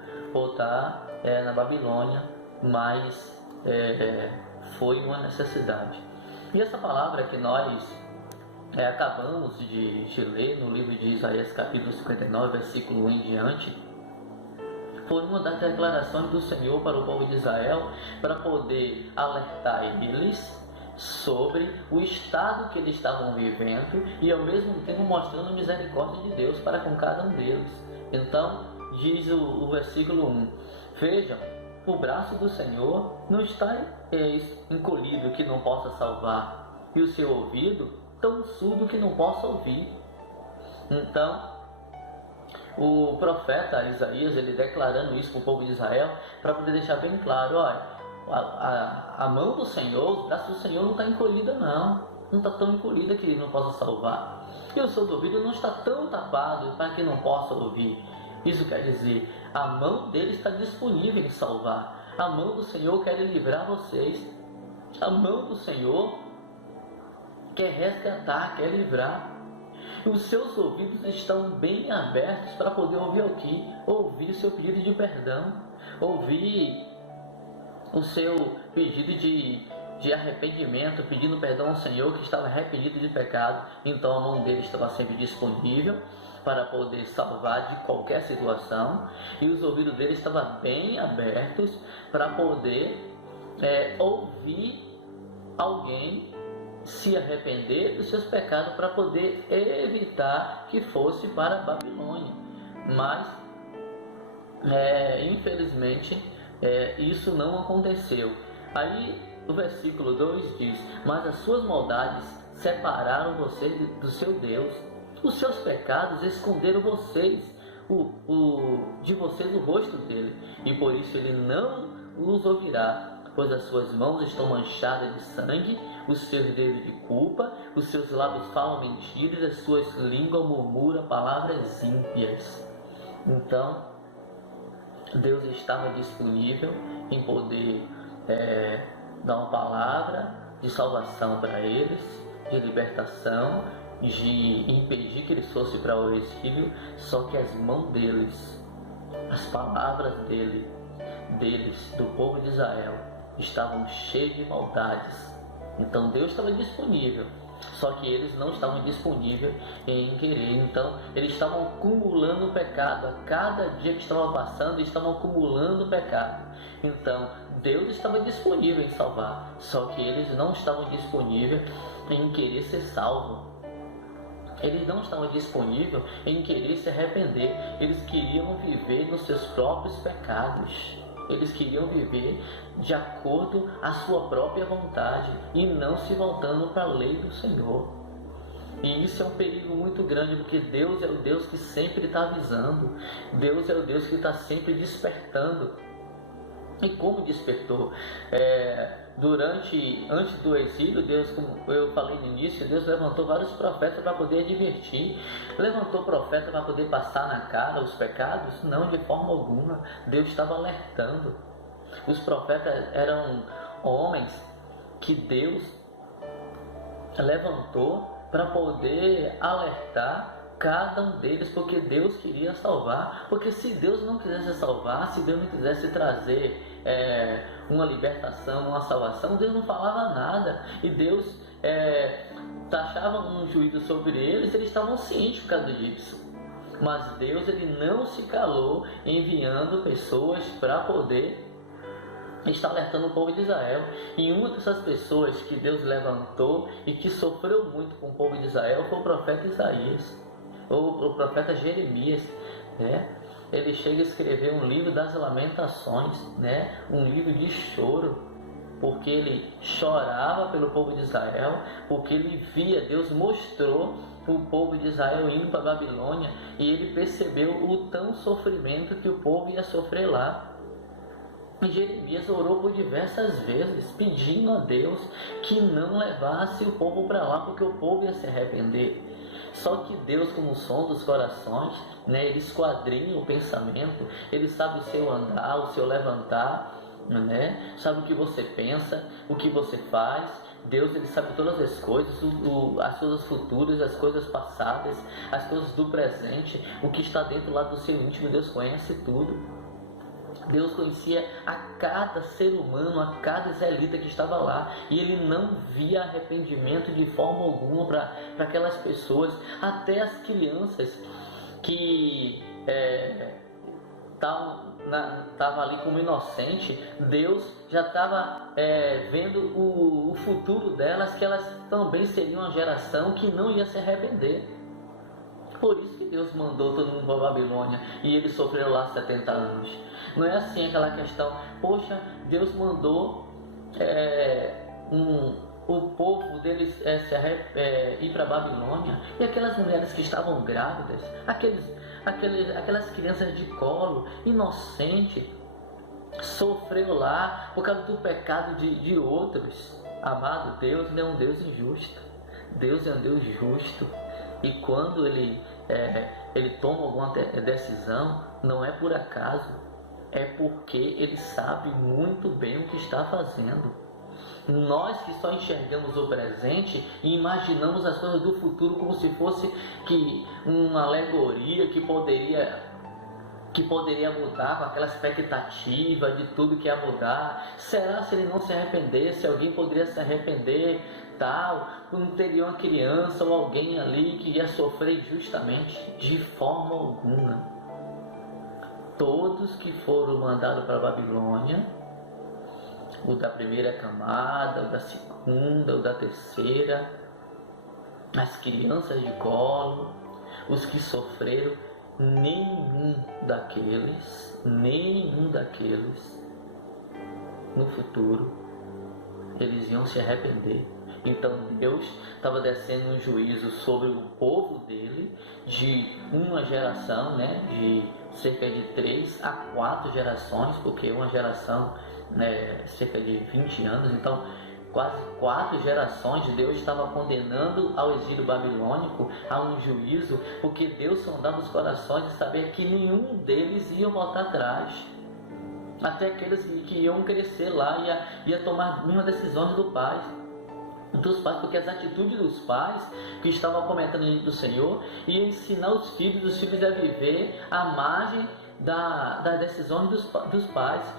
estar na Babilônia, mas foi uma necessidade. E essa palavra que nós acabamos de ler no livro de Isaías, capítulo 59, versículo 1 em diante, foi uma das declarações do Senhor para o povo de Israel, para poder alertar eles sobre o estado que eles estavam vivendo, e ao mesmo tempo mostrando a misericórdia de Deus para com cada um deles. Então diz o versículo 1: vejam, o braço do Senhor não está encolhido que não possa salvar, e o seu ouvido tão surdo que não possa ouvir. Então o profeta Isaías, ele declarando isso para o povo de Israel, para poder deixar bem claro: olha, a mão do Senhor, o braço do Senhor não está encolhida, não está tão encolhida que ele não possa salvar, e o seu ouvido não está tão tapado para que não possa ouvir. Isso quer dizer, a mão dele está disponível em salvar, a mão do Senhor quer livrar vocês, a mão do Senhor quer resgatar, quer livrar. Os seus ouvidos estão bem abertos para poder ouvir o que? Ouvir o seu pedido de perdão, ouvir o seu pedido de arrependimento, pedindo perdão ao Senhor, que estava arrependido de pecado. Então a mão dele estava sempre disponível para poder salvar de qualquer situação, e os ouvidos dele estavam bem abertos para poder ouvir alguém se arrepender dos seus pecados, para poder evitar que fosse para a Babilônia. Mas infelizmente isso não aconteceu. Aí o versículo 2 diz: mas as suas maldades separaram você do seu Deus, os seus pecados esconderam de vocês o rosto dele, e por isso ele não os ouvirá, pois as suas mãos estão manchadas de sangue, os seus dedos de culpa, os seus lábios falam mentiras, as suas línguas murmuram palavras ímpias. Então Deus estava disponível em poder dar uma palavra de salvação para eles, de libertação, de impedir que eles fossem para o exílio. Só que as mãos deles, as palavras deles, do povo de Israel, estavam cheias de maldades. Então Deus estava disponível, só que eles não estavam disponíveis em querer. Então eles estavam acumulando pecado. A cada dia que estava passando, estavam acumulando pecado. Então Deus estava disponível em salvar, só que eles não estavam disponíveis em querer ser salvos. Eles não estavam disponíveis em querer se arrepender. Eles queriam viver nos seus próprios pecados. Eles queriam viver de acordo à sua própria vontade e não se voltando para a lei do Senhor. E isso é um perigo muito grande, porque Deus é o Deus que sempre está avisando. Deus é o Deus que está sempre despertando. E como despertou? Antes do exílio, Deus, como eu falei no início, Deus levantou vários profetas para poder advertir. Levantou profeta para poder passar na cara os pecados? Não, de forma alguma. Deus estava alertando. Os profetas eram homens que Deus levantou para poder alertar cada um deles, porque Deus queria salvar. Porque se Deus não quisesse salvar, se Deus não quisesse trazer uma libertação, uma salvação, Deus não falava nada. E Deus taxava um juízo sobre eles. Eles estavam cientes por causa disso. Mas Deus, ele não se calou, enviando pessoas para poder estar alertando o povo de Israel. E uma dessas pessoas que Deus levantou e que sofreu muito com o povo de Israel foi o profeta Isaías, ou o profeta Jeremias, né? Ele chega a escrever um livro das lamentações, né? Um livro de choro, porque ele chorava pelo povo de Israel, porque ele via, Deus mostrou o povo de Israel indo para a Babilônia, e ele percebeu o tão sofrimento que o povo ia sofrer lá. E Jeremias orou por diversas vezes, pedindo a Deus que não levasse o povo para lá, porque o povo ia se arrepender. Só que Deus, como o som dos corações, né, ele esquadrinha o pensamento, ele sabe o seu andar, o seu levantar, né, sabe o que você pensa, o que você faz. Deus, ele sabe todas as coisas, as coisas futuras, as coisas passadas, as coisas do presente, o que está dentro lá do seu íntimo. Deus conhece tudo. Deus conhecia a cada ser humano, a cada israelita que estava lá, e ele não via arrependimento de forma alguma para aquelas pessoas. Até as crianças que estavam ali como inocente, Deus já estava vendo o futuro delas, que elas também seriam uma geração que não ia se arrepender. Por isso que Deus mandou todo mundo para a Babilônia, e eles sofreram lá 70 anos. Não é assim aquela questão, poxa, Deus mandou o povo deles ir para a Babilônia, e aquelas mulheres que estavam grávidas, aquelas crianças de colo, inocente, sofreu lá por causa do pecado de outros. Amado, Deus não é um Deus injusto. Deus é um Deus justo. E quando ele toma alguma decisão, não é por acaso, é porque ele sabe muito bem o que está fazendo. Nós que só enxergamos o presente e imaginamos as coisas do futuro como se fosse uma alegoria que poderia que poderia mudar, com aquela expectativa de tudo que ia mudar. Será se ele não se arrependesse, alguém poderia se arrepender, tal, não teria uma criança ou alguém ali que ia sofrer injustamente? De forma alguma. Todos que foram mandados para a Babilônia, o da primeira camada, o da segunda, o da terceira, as crianças de colo, os que sofreram, nenhum daqueles no futuro eles iam se arrepender. Então Deus estava descendo um juízo sobre o povo dele de uma geração, né, de cerca de 3 a 4 gerações, porque uma geração cerca de 20 anos, então quase 4 gerações Deus estava condenando ao exílio babilônico, a um juízo, porque Deus sondava os corações e sabia que nenhum deles ia voltar atrás. Até aqueles que iam crescer lá, ia tomar as mesmas decisões dos pais, porque as atitudes dos pais que estavam cometendo diante do Senhor iam ensinar os filhos a viver à margem das decisões dos pais.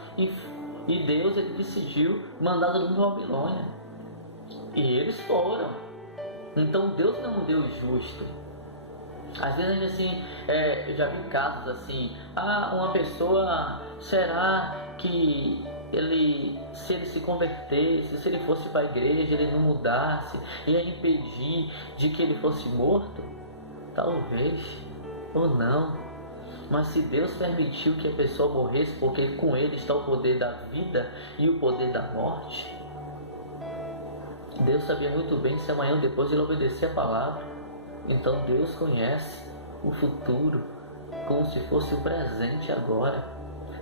E Deus, ele decidiu mandar do Babilônia. E eles foram. Então Deus não é um Deus justo. Às vezes a gente assim, eu já vi casos assim, uma pessoa, será que se ele se convertesse, se ele fosse para a igreja, ele não mudasse, ia impedir de que ele fosse morto? Talvez, ou não. Mas se Deus permitiu que a pessoa morresse, porque com ele está o poder da vida e o poder da morte, Deus sabia muito bem se amanhã ou depois ele obedecer a palavra. Então Deus conhece o futuro como se fosse o presente agora.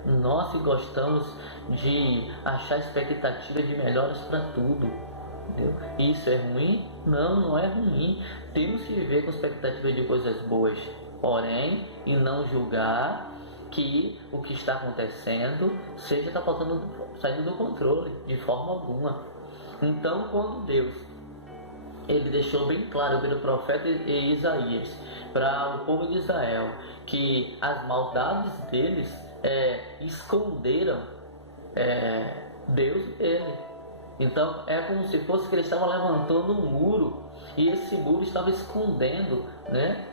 Nós que gostamos de achar expectativa de melhoras para tudo, entendeu? Isso é ruim? Não é ruim. Temos que viver com expectativa de coisas boas, porém, e não julgar que o que está acontecendo está saindo do controle, de forma alguma. Então, quando Deus ele deixou bem claro pelo profeta Isaías para o povo de Israel que as maldades deles esconderam Deus dele. Então é como se fosse que eles estavam levantando um muro e esse muro estava escondendo, né,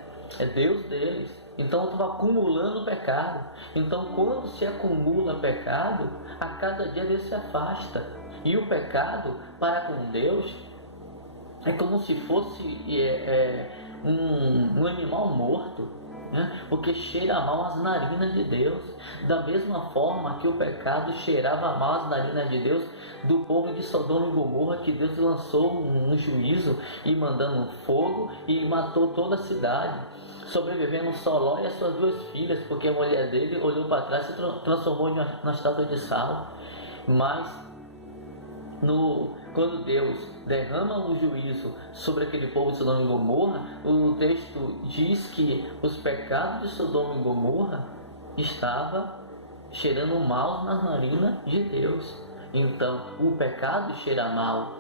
Deus deles. Então estava acumulando pecado. Então quando se acumula pecado, a cada dia Deus se afasta. E o pecado para com Deus é como se fosse um animal morto, né? Porque cheira mal as narinas de Deus. Da mesma forma que o pecado cheirava mal as narinas de Deus do povo de Sodoma e Gomorra, que Deus lançou um juízo e mandando um fogo e matou toda a cidade, sobrevivendo só Ló e as suas 2 filhas, porque a mulher dele olhou para trás e se transformou em uma estátua de sal. Mas quando Deus derrama o juízo sobre aquele povo de Sodoma e Gomorra, o texto diz que os pecados de Sodoma e Gomorra estavam cheirando mal nas narinas de Deus. Então o pecado cheira mal.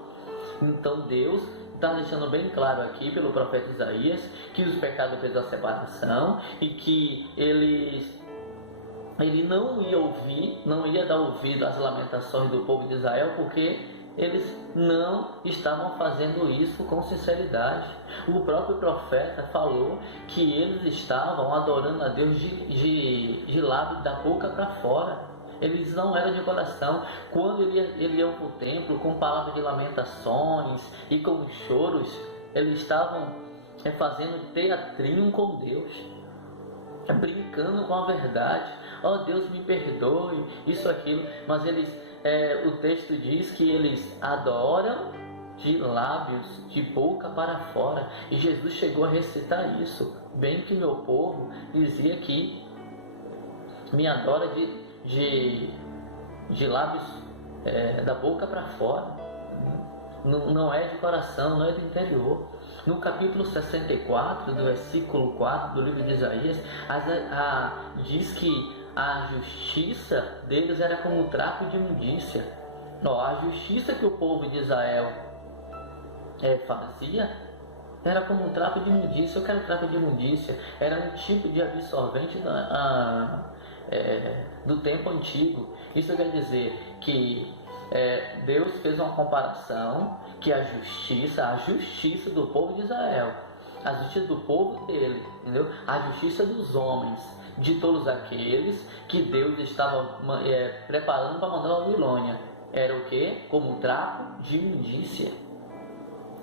Então Deus está deixando bem claro aqui pelo profeta Isaías que os pecados fez a separação e que ele não ia dar ouvido às lamentações do povo de Israel, porque eles não estavam fazendo isso com sinceridade. O próprio profeta falou que eles estavam adorando a Deus de lábio, da boca para fora. Eles não eram de coração. Quando eles iam para o templo com palavras de lamentações e com choros, eles estavam fazendo teatrinho com Deus, brincando com a verdade. Deus me perdoe, isso, aquilo. Mas o texto diz que eles adoram de lábios, de boca para fora. E Jesus chegou a recitar isso. Bem que meu povo dizia que me adora de lábios, da boca para fora. Não é de coração, não é do interior. No capítulo 64, do versículo 4 do livro de Isaías, diz que a justiça deles era como um trapo de imundícia. A justiça que o povo de Israel fazia Era como um trapo de imundícia. Eu quero trapo de imundícia. Era um tipo de absorvente do tempo antigo. Isso quer dizer que Deus fez uma comparação que a justiça do povo de Israel, a justiça do povo dele, entendeu? A justiça dos homens, de todos aqueles que Deus estava preparando para mandar a Babilônia, era o que? Como um trapo de imundícia.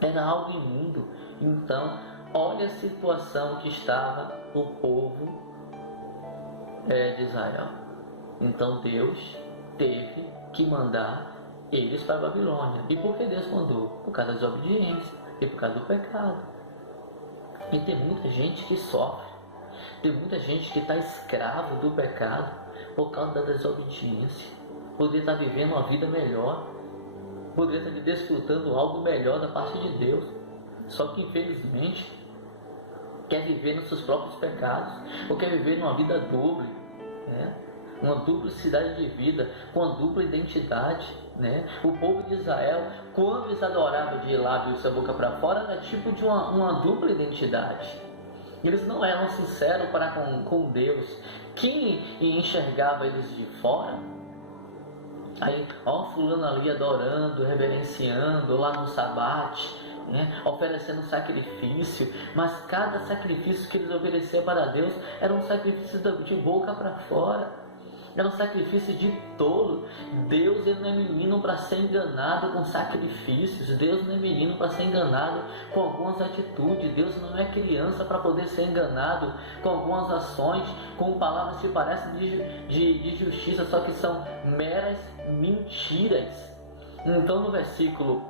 Era algo imundo. Então, olha a situação que estava o povo de Israel. Então Deus teve que mandar eles para a Babilônia. E por que Deus mandou? Por causa da desobediência e por causa do pecado. E tem muita gente que sofre. Tem muita gente que está escravo do pecado por causa da desobediência. Poderia estar vivendo uma vida melhor, poderia estar desfrutando algo melhor da parte de Deus, só que infelizmente quer viver nos seus próprios pecados, ou quer viver numa vida dupla, né? Uma duplicidade de vida, com uma dupla identidade, né? O povo de Israel, quando eles adoravam de lábios e a boca para fora, era tipo de uma dupla identidade. Eles não eram sinceros para com Deus. Quem enxergava eles de fora, aí, fulano ali adorando, reverenciando, lá no sabate, né, oferecendo sacrifício, mas cada sacrifício que eles ofereciam para Deus era um sacrifício de boca para fora. Era um sacrifício de tolo. Deus ele não é menino para ser enganado com sacrifícios. Deus não é menino para ser enganado com algumas atitudes. Deus não é criança para poder ser enganado com algumas ações, com palavras que parecem de justiça, só que são meras mentiras. Então no versículo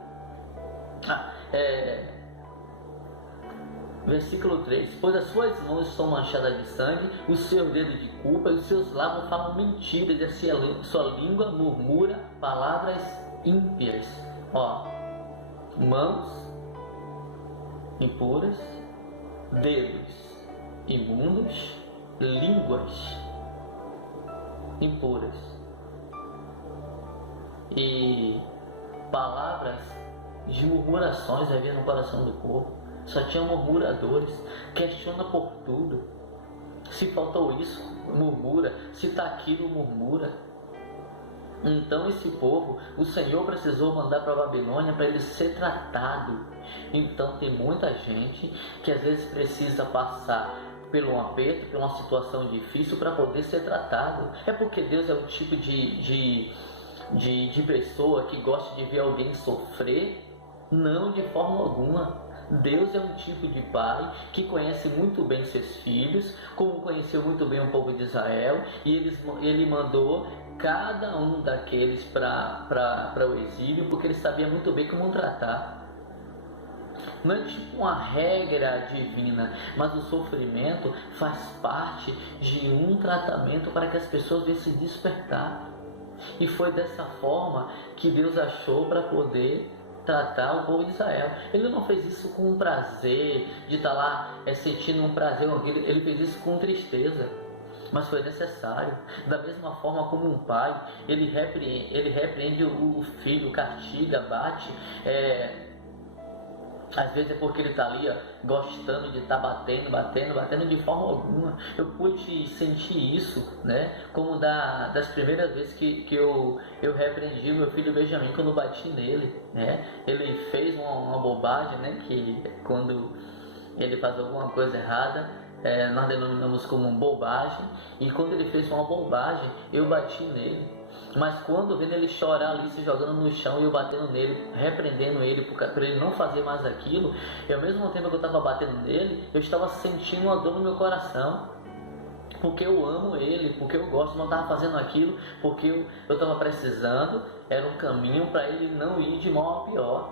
3: pois as suas mãos estão manchadas de sangue, os seus dedos de culpa, e os seus lábios falam mentiras, e a sua língua murmura palavras ímpias. Mãos impuras, dedos imundos, línguas impuras e palavras de murmurações havia no coração do povo. Só tinha murmuradores, questiona por tudo. Se faltou isso, murmura. Se está aquilo, murmura. Então esse povo, o Senhor precisou mandar para a Babilônia para ele ser tratado. Então tem muita gente que às vezes precisa passar por um aperto, por uma situação difícil para poder ser tratado. É porque Deus é o tipo de pessoa que gosta de ver alguém sofrer? Não, de forma alguma. Deus é um tipo de pai que conhece muito bem seus filhos, como conheceu muito bem o povo de Israel, e ele mandou cada um daqueles para o exílio, porque ele sabia muito bem como tratar. Não é tipo uma regra divina, mas o sofrimento faz parte de um tratamento para que as pessoas venham se despertar. E foi dessa forma que Deus achou para poder tratar o povo de Israel. Ele não fez isso com prazer, de estar lá sentindo um prazer, ele fez isso com tristeza, mas foi necessário. Da mesma forma como um pai, ele repreende o filho, castiga, bate, às vezes é porque ele está ali gostando de estar batendo de forma alguma. Eu pude sentir isso, né? Como das primeiras vezes que eu repreendi meu filho Benjamin quando bati nele, né? Ele fez uma bobagem, né? Que quando ele faz alguma coisa errada, nós denominamos como bobagem. E quando ele fez uma bobagem, eu bati nele. Mas quando vendo ele chorar ali, se jogando no chão e eu batendo nele, repreendendo ele por ele não fazer mais aquilo, e ao mesmo tempo que eu estava batendo nele, eu estava sentindo uma dor no meu coração, porque eu amo ele, porque eu gosto, não estava fazendo aquilo porque eu estava precisando, era um caminho para ele não ir de mal a pior,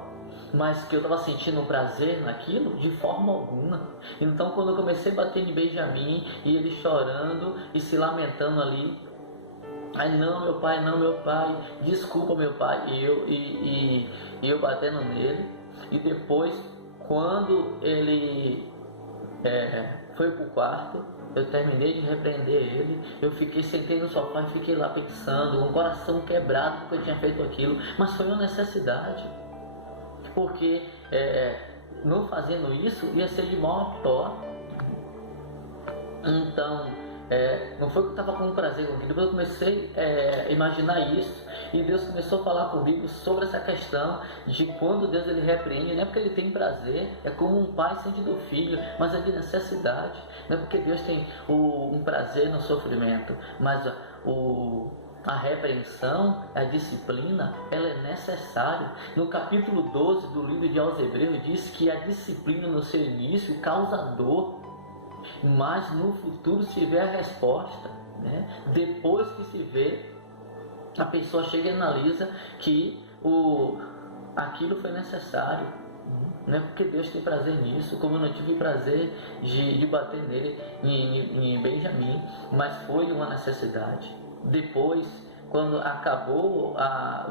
mas que eu estava sentindo um prazer naquilo de forma alguma. Então quando eu comecei a bater em Benjamin e ele chorando e se lamentando ali, ai, não meu pai, desculpa meu pai, e eu batendo nele. E depois, quando ele foi pro quarto, eu terminei de repreender ele, eu sentei no sofá e fiquei lá pensando, com o coração quebrado porque eu tinha feito aquilo, mas foi uma necessidade, porque não fazendo isso ia ser de mal a pior. Então, não foi que eu estava com prazer com aquilo, depois eu comecei a imaginar isso, e Deus começou a falar comigo sobre essa questão de quando Deus ele repreende, não é porque ele tem prazer, é como um pai sente do filho, mas é de necessidade, não é porque Deus tem um prazer no sofrimento, mas a repreensão, a disciplina, ela é necessária. No capítulo 12 do livro de aos Hebreus diz que a disciplina no seu início causa dor, mas no futuro se vê a resposta, né? Depois que se vê, a pessoa chega e analisa que aquilo foi necessário. Não é porque Deus tem prazer nisso, como eu não tive prazer de bater nele em Benjamim, mas foi uma necessidade. Depois, quando acabou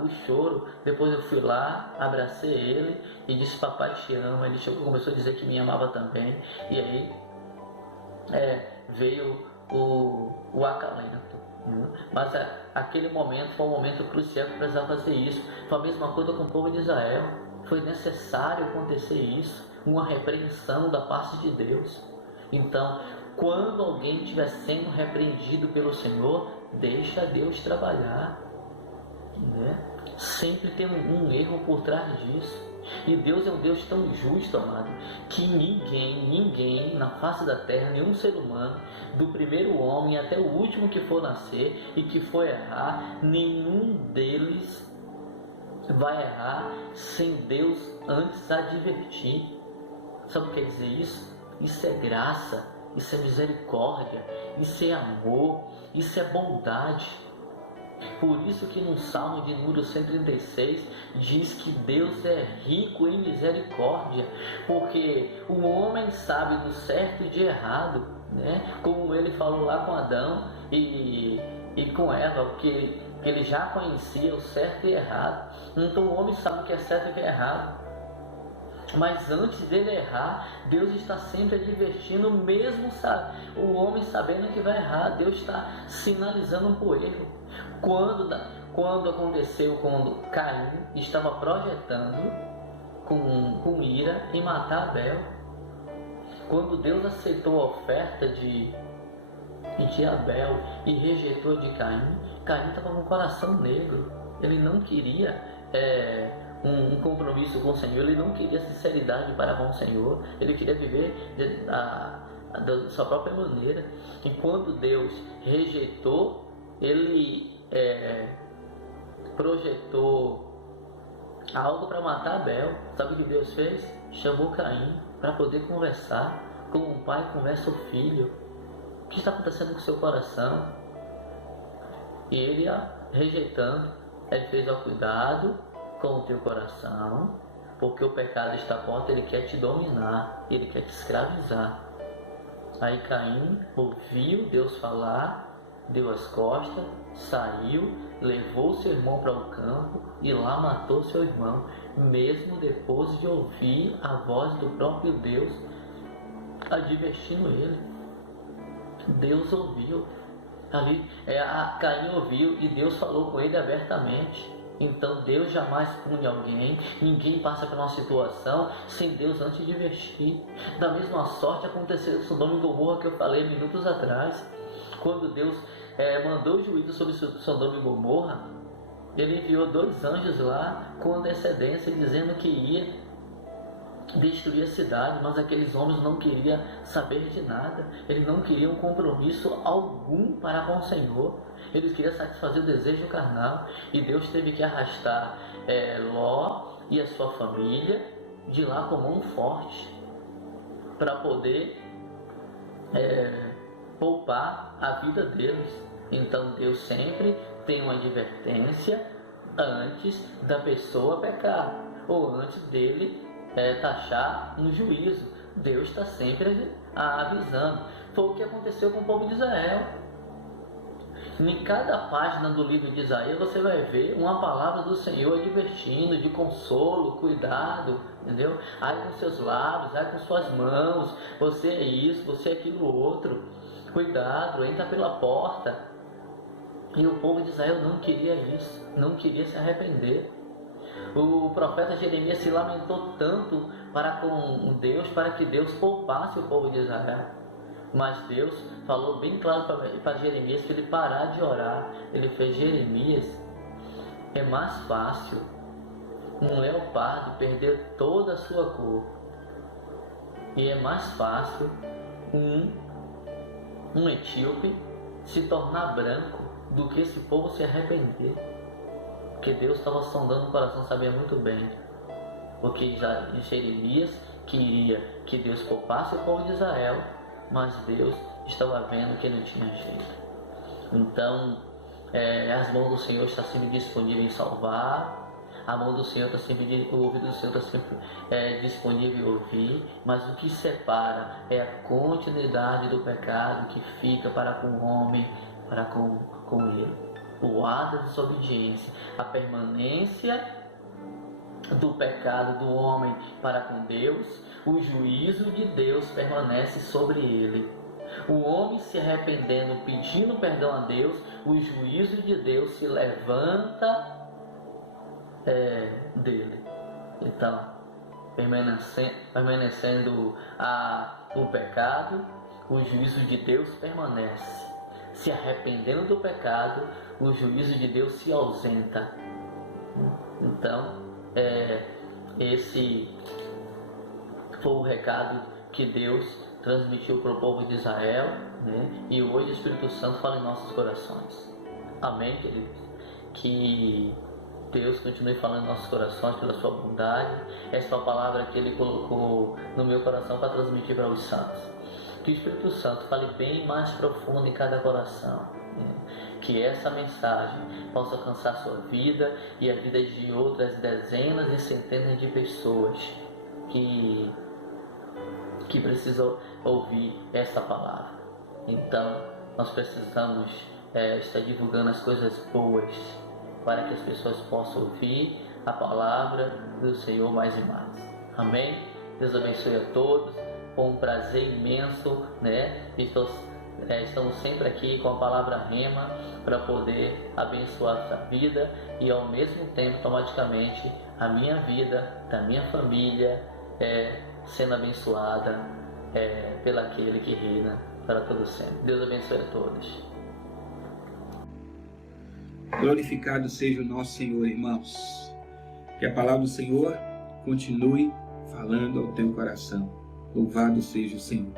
o choro, depois eu fui lá, abracei ele e disse: papai te ama. Ele começou a dizer que me amava também, e aí veio o acalento. Mas aquele momento foi um momento crucial que precisava fazer isso. Foi a mesma coisa com o povo de Israel. Foi necessário acontecer isso, uma repreensão da parte de Deus. Então, quando alguém estiver sendo repreendido pelo Senhor, deixa Deus trabalhar, né? Sempre tem um erro por trás disso. E Deus é um Deus tão justo, amado, que ninguém na face da terra, nenhum ser humano, do primeiro homem até o último que for nascer e que for errar, nenhum deles vai errar sem Deus antes advertir. Sabe o que quer dizer isso? Isso é graça, isso é misericórdia, isso é amor, isso é bondade. Por isso que no Salmo de número 136 diz que Deus é rico em misericórdia, porque o homem sabe do certo e de errado, né? Como ele falou lá com Adão e com Eva, porque ele já conhecia o certo e errado. Então o homem sabe o que é certo e o que é errado. Mas antes dele errar, Deus está sempre advertindo, mesmo o homem sabendo que vai errar, Deus está sinalizando para o erro. Quando aconteceu, quando Caim estava projetando com ira em matar Abel, quando Deus aceitou a oferta de Abel e rejeitou a de Caim, Caim estava com o coração negro. Ele não queria um compromisso com o Senhor, ele não queria sinceridade para com o Senhor, ele queria viver da sua própria maneira. E quando Deus rejeitou, ele projetou algo para matar Abel. Sabe o que Deus fez? Chamou Caim para poder conversar, como um pai conversa o filho. O que está acontecendo com o seu coração? E ele, rejeitando, ele fez: ao cuidado com o teu coração, porque o pecado está à porta, ele quer te dominar, ele quer te escravizar. Aí Caim ouviu Deus falar, deu as costas, saiu, levou seu irmão para o campo e lá matou seu irmão, mesmo depois de ouvir a voz do próprio Deus advertindo ele. Deus ouviu ali, Caim ouviu e Deus falou com ele abertamente. Então Deus jamais pune alguém, ninguém passa por uma situação sem Deus antes de advertir. Da mesma sorte aconteceu com Sodoma e Gomorra, que eu falei minutos atrás. Quando Deus mandou o juízo sobre Sodoma e Gomorra, ele enviou 2 anjos lá com antecedência, dizendo que ia destruir a cidade, mas aqueles homens não queriam saber de nada, eles não queriam compromisso algum para com o Senhor, eles queriam satisfazer o desejo carnal, e Deus teve que arrastar Ló e a sua família de lá com mão forte, para poder poupar a vida deles. Então Deus sempre tem uma advertência antes da pessoa pecar, ou antes dele taxar um juízo. Deus está sempre avisando. Foi o que aconteceu com o povo de Israel. Em cada página do livro de Isaías você vai ver uma palavra do Senhor advertindo, de consolo, cuidado, entendeu? Ai com seus lábios, ai com suas mãos, você é isso, você é aquilo outro, cuidado, entra pela porta. E o povo de Israel não queria isso, não queria se arrepender. O profeta Jeremias se lamentou tanto para com Deus, para que Deus poupasse o povo de Israel. Mas Deus falou bem claro para Jeremias que ele parar de orar. Ele fez: Jeremias, é mais fácil um leopardo perder toda a sua cor, e é mais fácil um etíope se tornar branco do que esse povo se arrepender. Porque Deus estava sondando o coração, sabia muito bem. Porque já Jeremias queria que Deus poupasse o povo de Israel, mas Deus estava vendo que não tinha jeito. Então, as mãos do Senhor estão sempre disponíveis em salvar. A mão do Senhor está sempre, o ouvido do Senhor está sempre disponível em ouvir, mas o que separa é a continuidade do pecado que fica para com o homem, para com ele. O ato de desobediência, a permanência do pecado do homem para com Deus, o juízo de Deus permanece sobre ele. O homem se arrependendo, pedindo perdão a Deus, o juízo de Deus se levanta dele. Então, permanecendo o pecado, o juízo de Deus permanece. Se arrependendo do pecado, o juízo de Deus se ausenta. Então, esse foi o recado que Deus transmitiu para o povo de Israel, né? E hoje o Espírito Santo fala em nossos corações. Amém, queridos? Que Deus continue falando em nossos corações pela sua bondade. Essa é a palavra que Ele colocou no meu coração para transmitir para os santos. Que o Espírito Santo fale bem mais profundo em cada coração, né? Que essa mensagem possa alcançar a sua vida e a vida de outras dezenas e centenas de pessoas que precisam ouvir essa palavra. Então, nós precisamos estar divulgando as coisas boas para que as pessoas possam ouvir a palavra do Senhor mais e mais. Amém? Deus abençoe a todos. Foi um prazer imenso, né? Estamos sempre aqui com a palavra Rema para poder abençoar a sua vida e ao mesmo tempo, automaticamente, a minha vida, da minha família, sendo abençoada pelaquele que reina para todo sempre. Deus abençoe a todos. Glorificado seja o nosso Senhor, irmãos. Que a palavra do Senhor continue falando ao teu coração. Louvado seja o Senhor.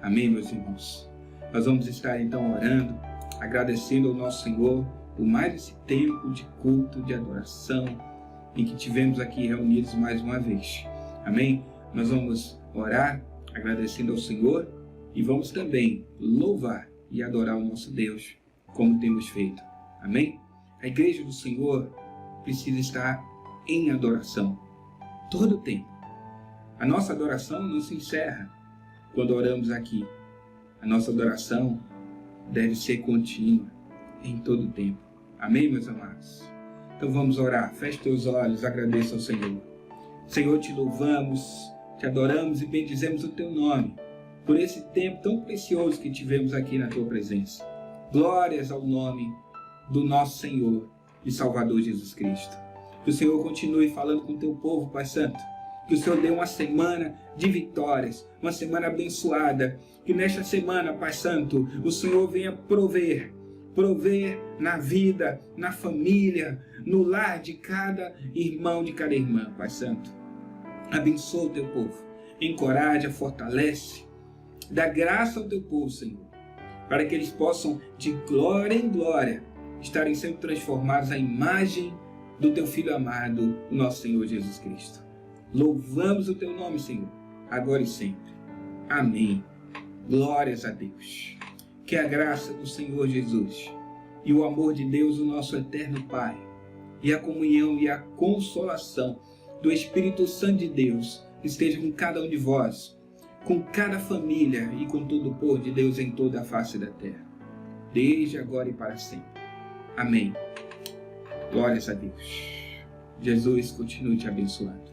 Amém, meus irmãos? Nós vamos estar então orando, agradecendo ao nosso Senhor por mais esse tempo de culto, de adoração, em que tivemos aqui reunidos mais uma vez. Amém? Nós vamos orar, agradecendo ao Senhor, e vamos também louvar e adorar o nosso Deus, como temos feito. Amém? A igreja do Senhor precisa estar em adoração todo o tempo. A nossa adoração não se encerra quando oramos aqui. A nossa adoração deve ser contínua em todo o tempo. Amém, meus amados? Então vamos orar. Feche teus olhos, agradeça ao Senhor. Senhor, te louvamos, te adoramos e bendizemos o teu nome por esse tempo tão precioso que tivemos aqui na tua presença. Glórias ao nome do nosso Senhor e Salvador Jesus Cristo. Que o Senhor continue falando com o teu povo, Pai Santo. Que o Senhor dê uma semana de vitórias, uma semana abençoada. Que nesta semana, Pai Santo, o Senhor venha prover na vida, na família, no lar de cada irmão, de cada irmã, Pai Santo. Abençoa o teu povo, encoraja, fortalece, dá graça ao teu povo, Senhor, para que eles possam, de glória em glória, estarem sempre transformados à imagem do teu Filho amado, o nosso Senhor Jesus Cristo. Louvamos o teu nome, Senhor, agora e sempre. Amém. Glórias a Deus. Que a graça do Senhor Jesus e o amor de Deus, o nosso eterno Pai, e a comunhão e a consolação do Espírito Santo de Deus esteja com cada um de vós, com cada família e com todo o povo de Deus em toda a face da terra, desde agora e para sempre. Amém. Glórias a Deus. Jesus continue te abençoando.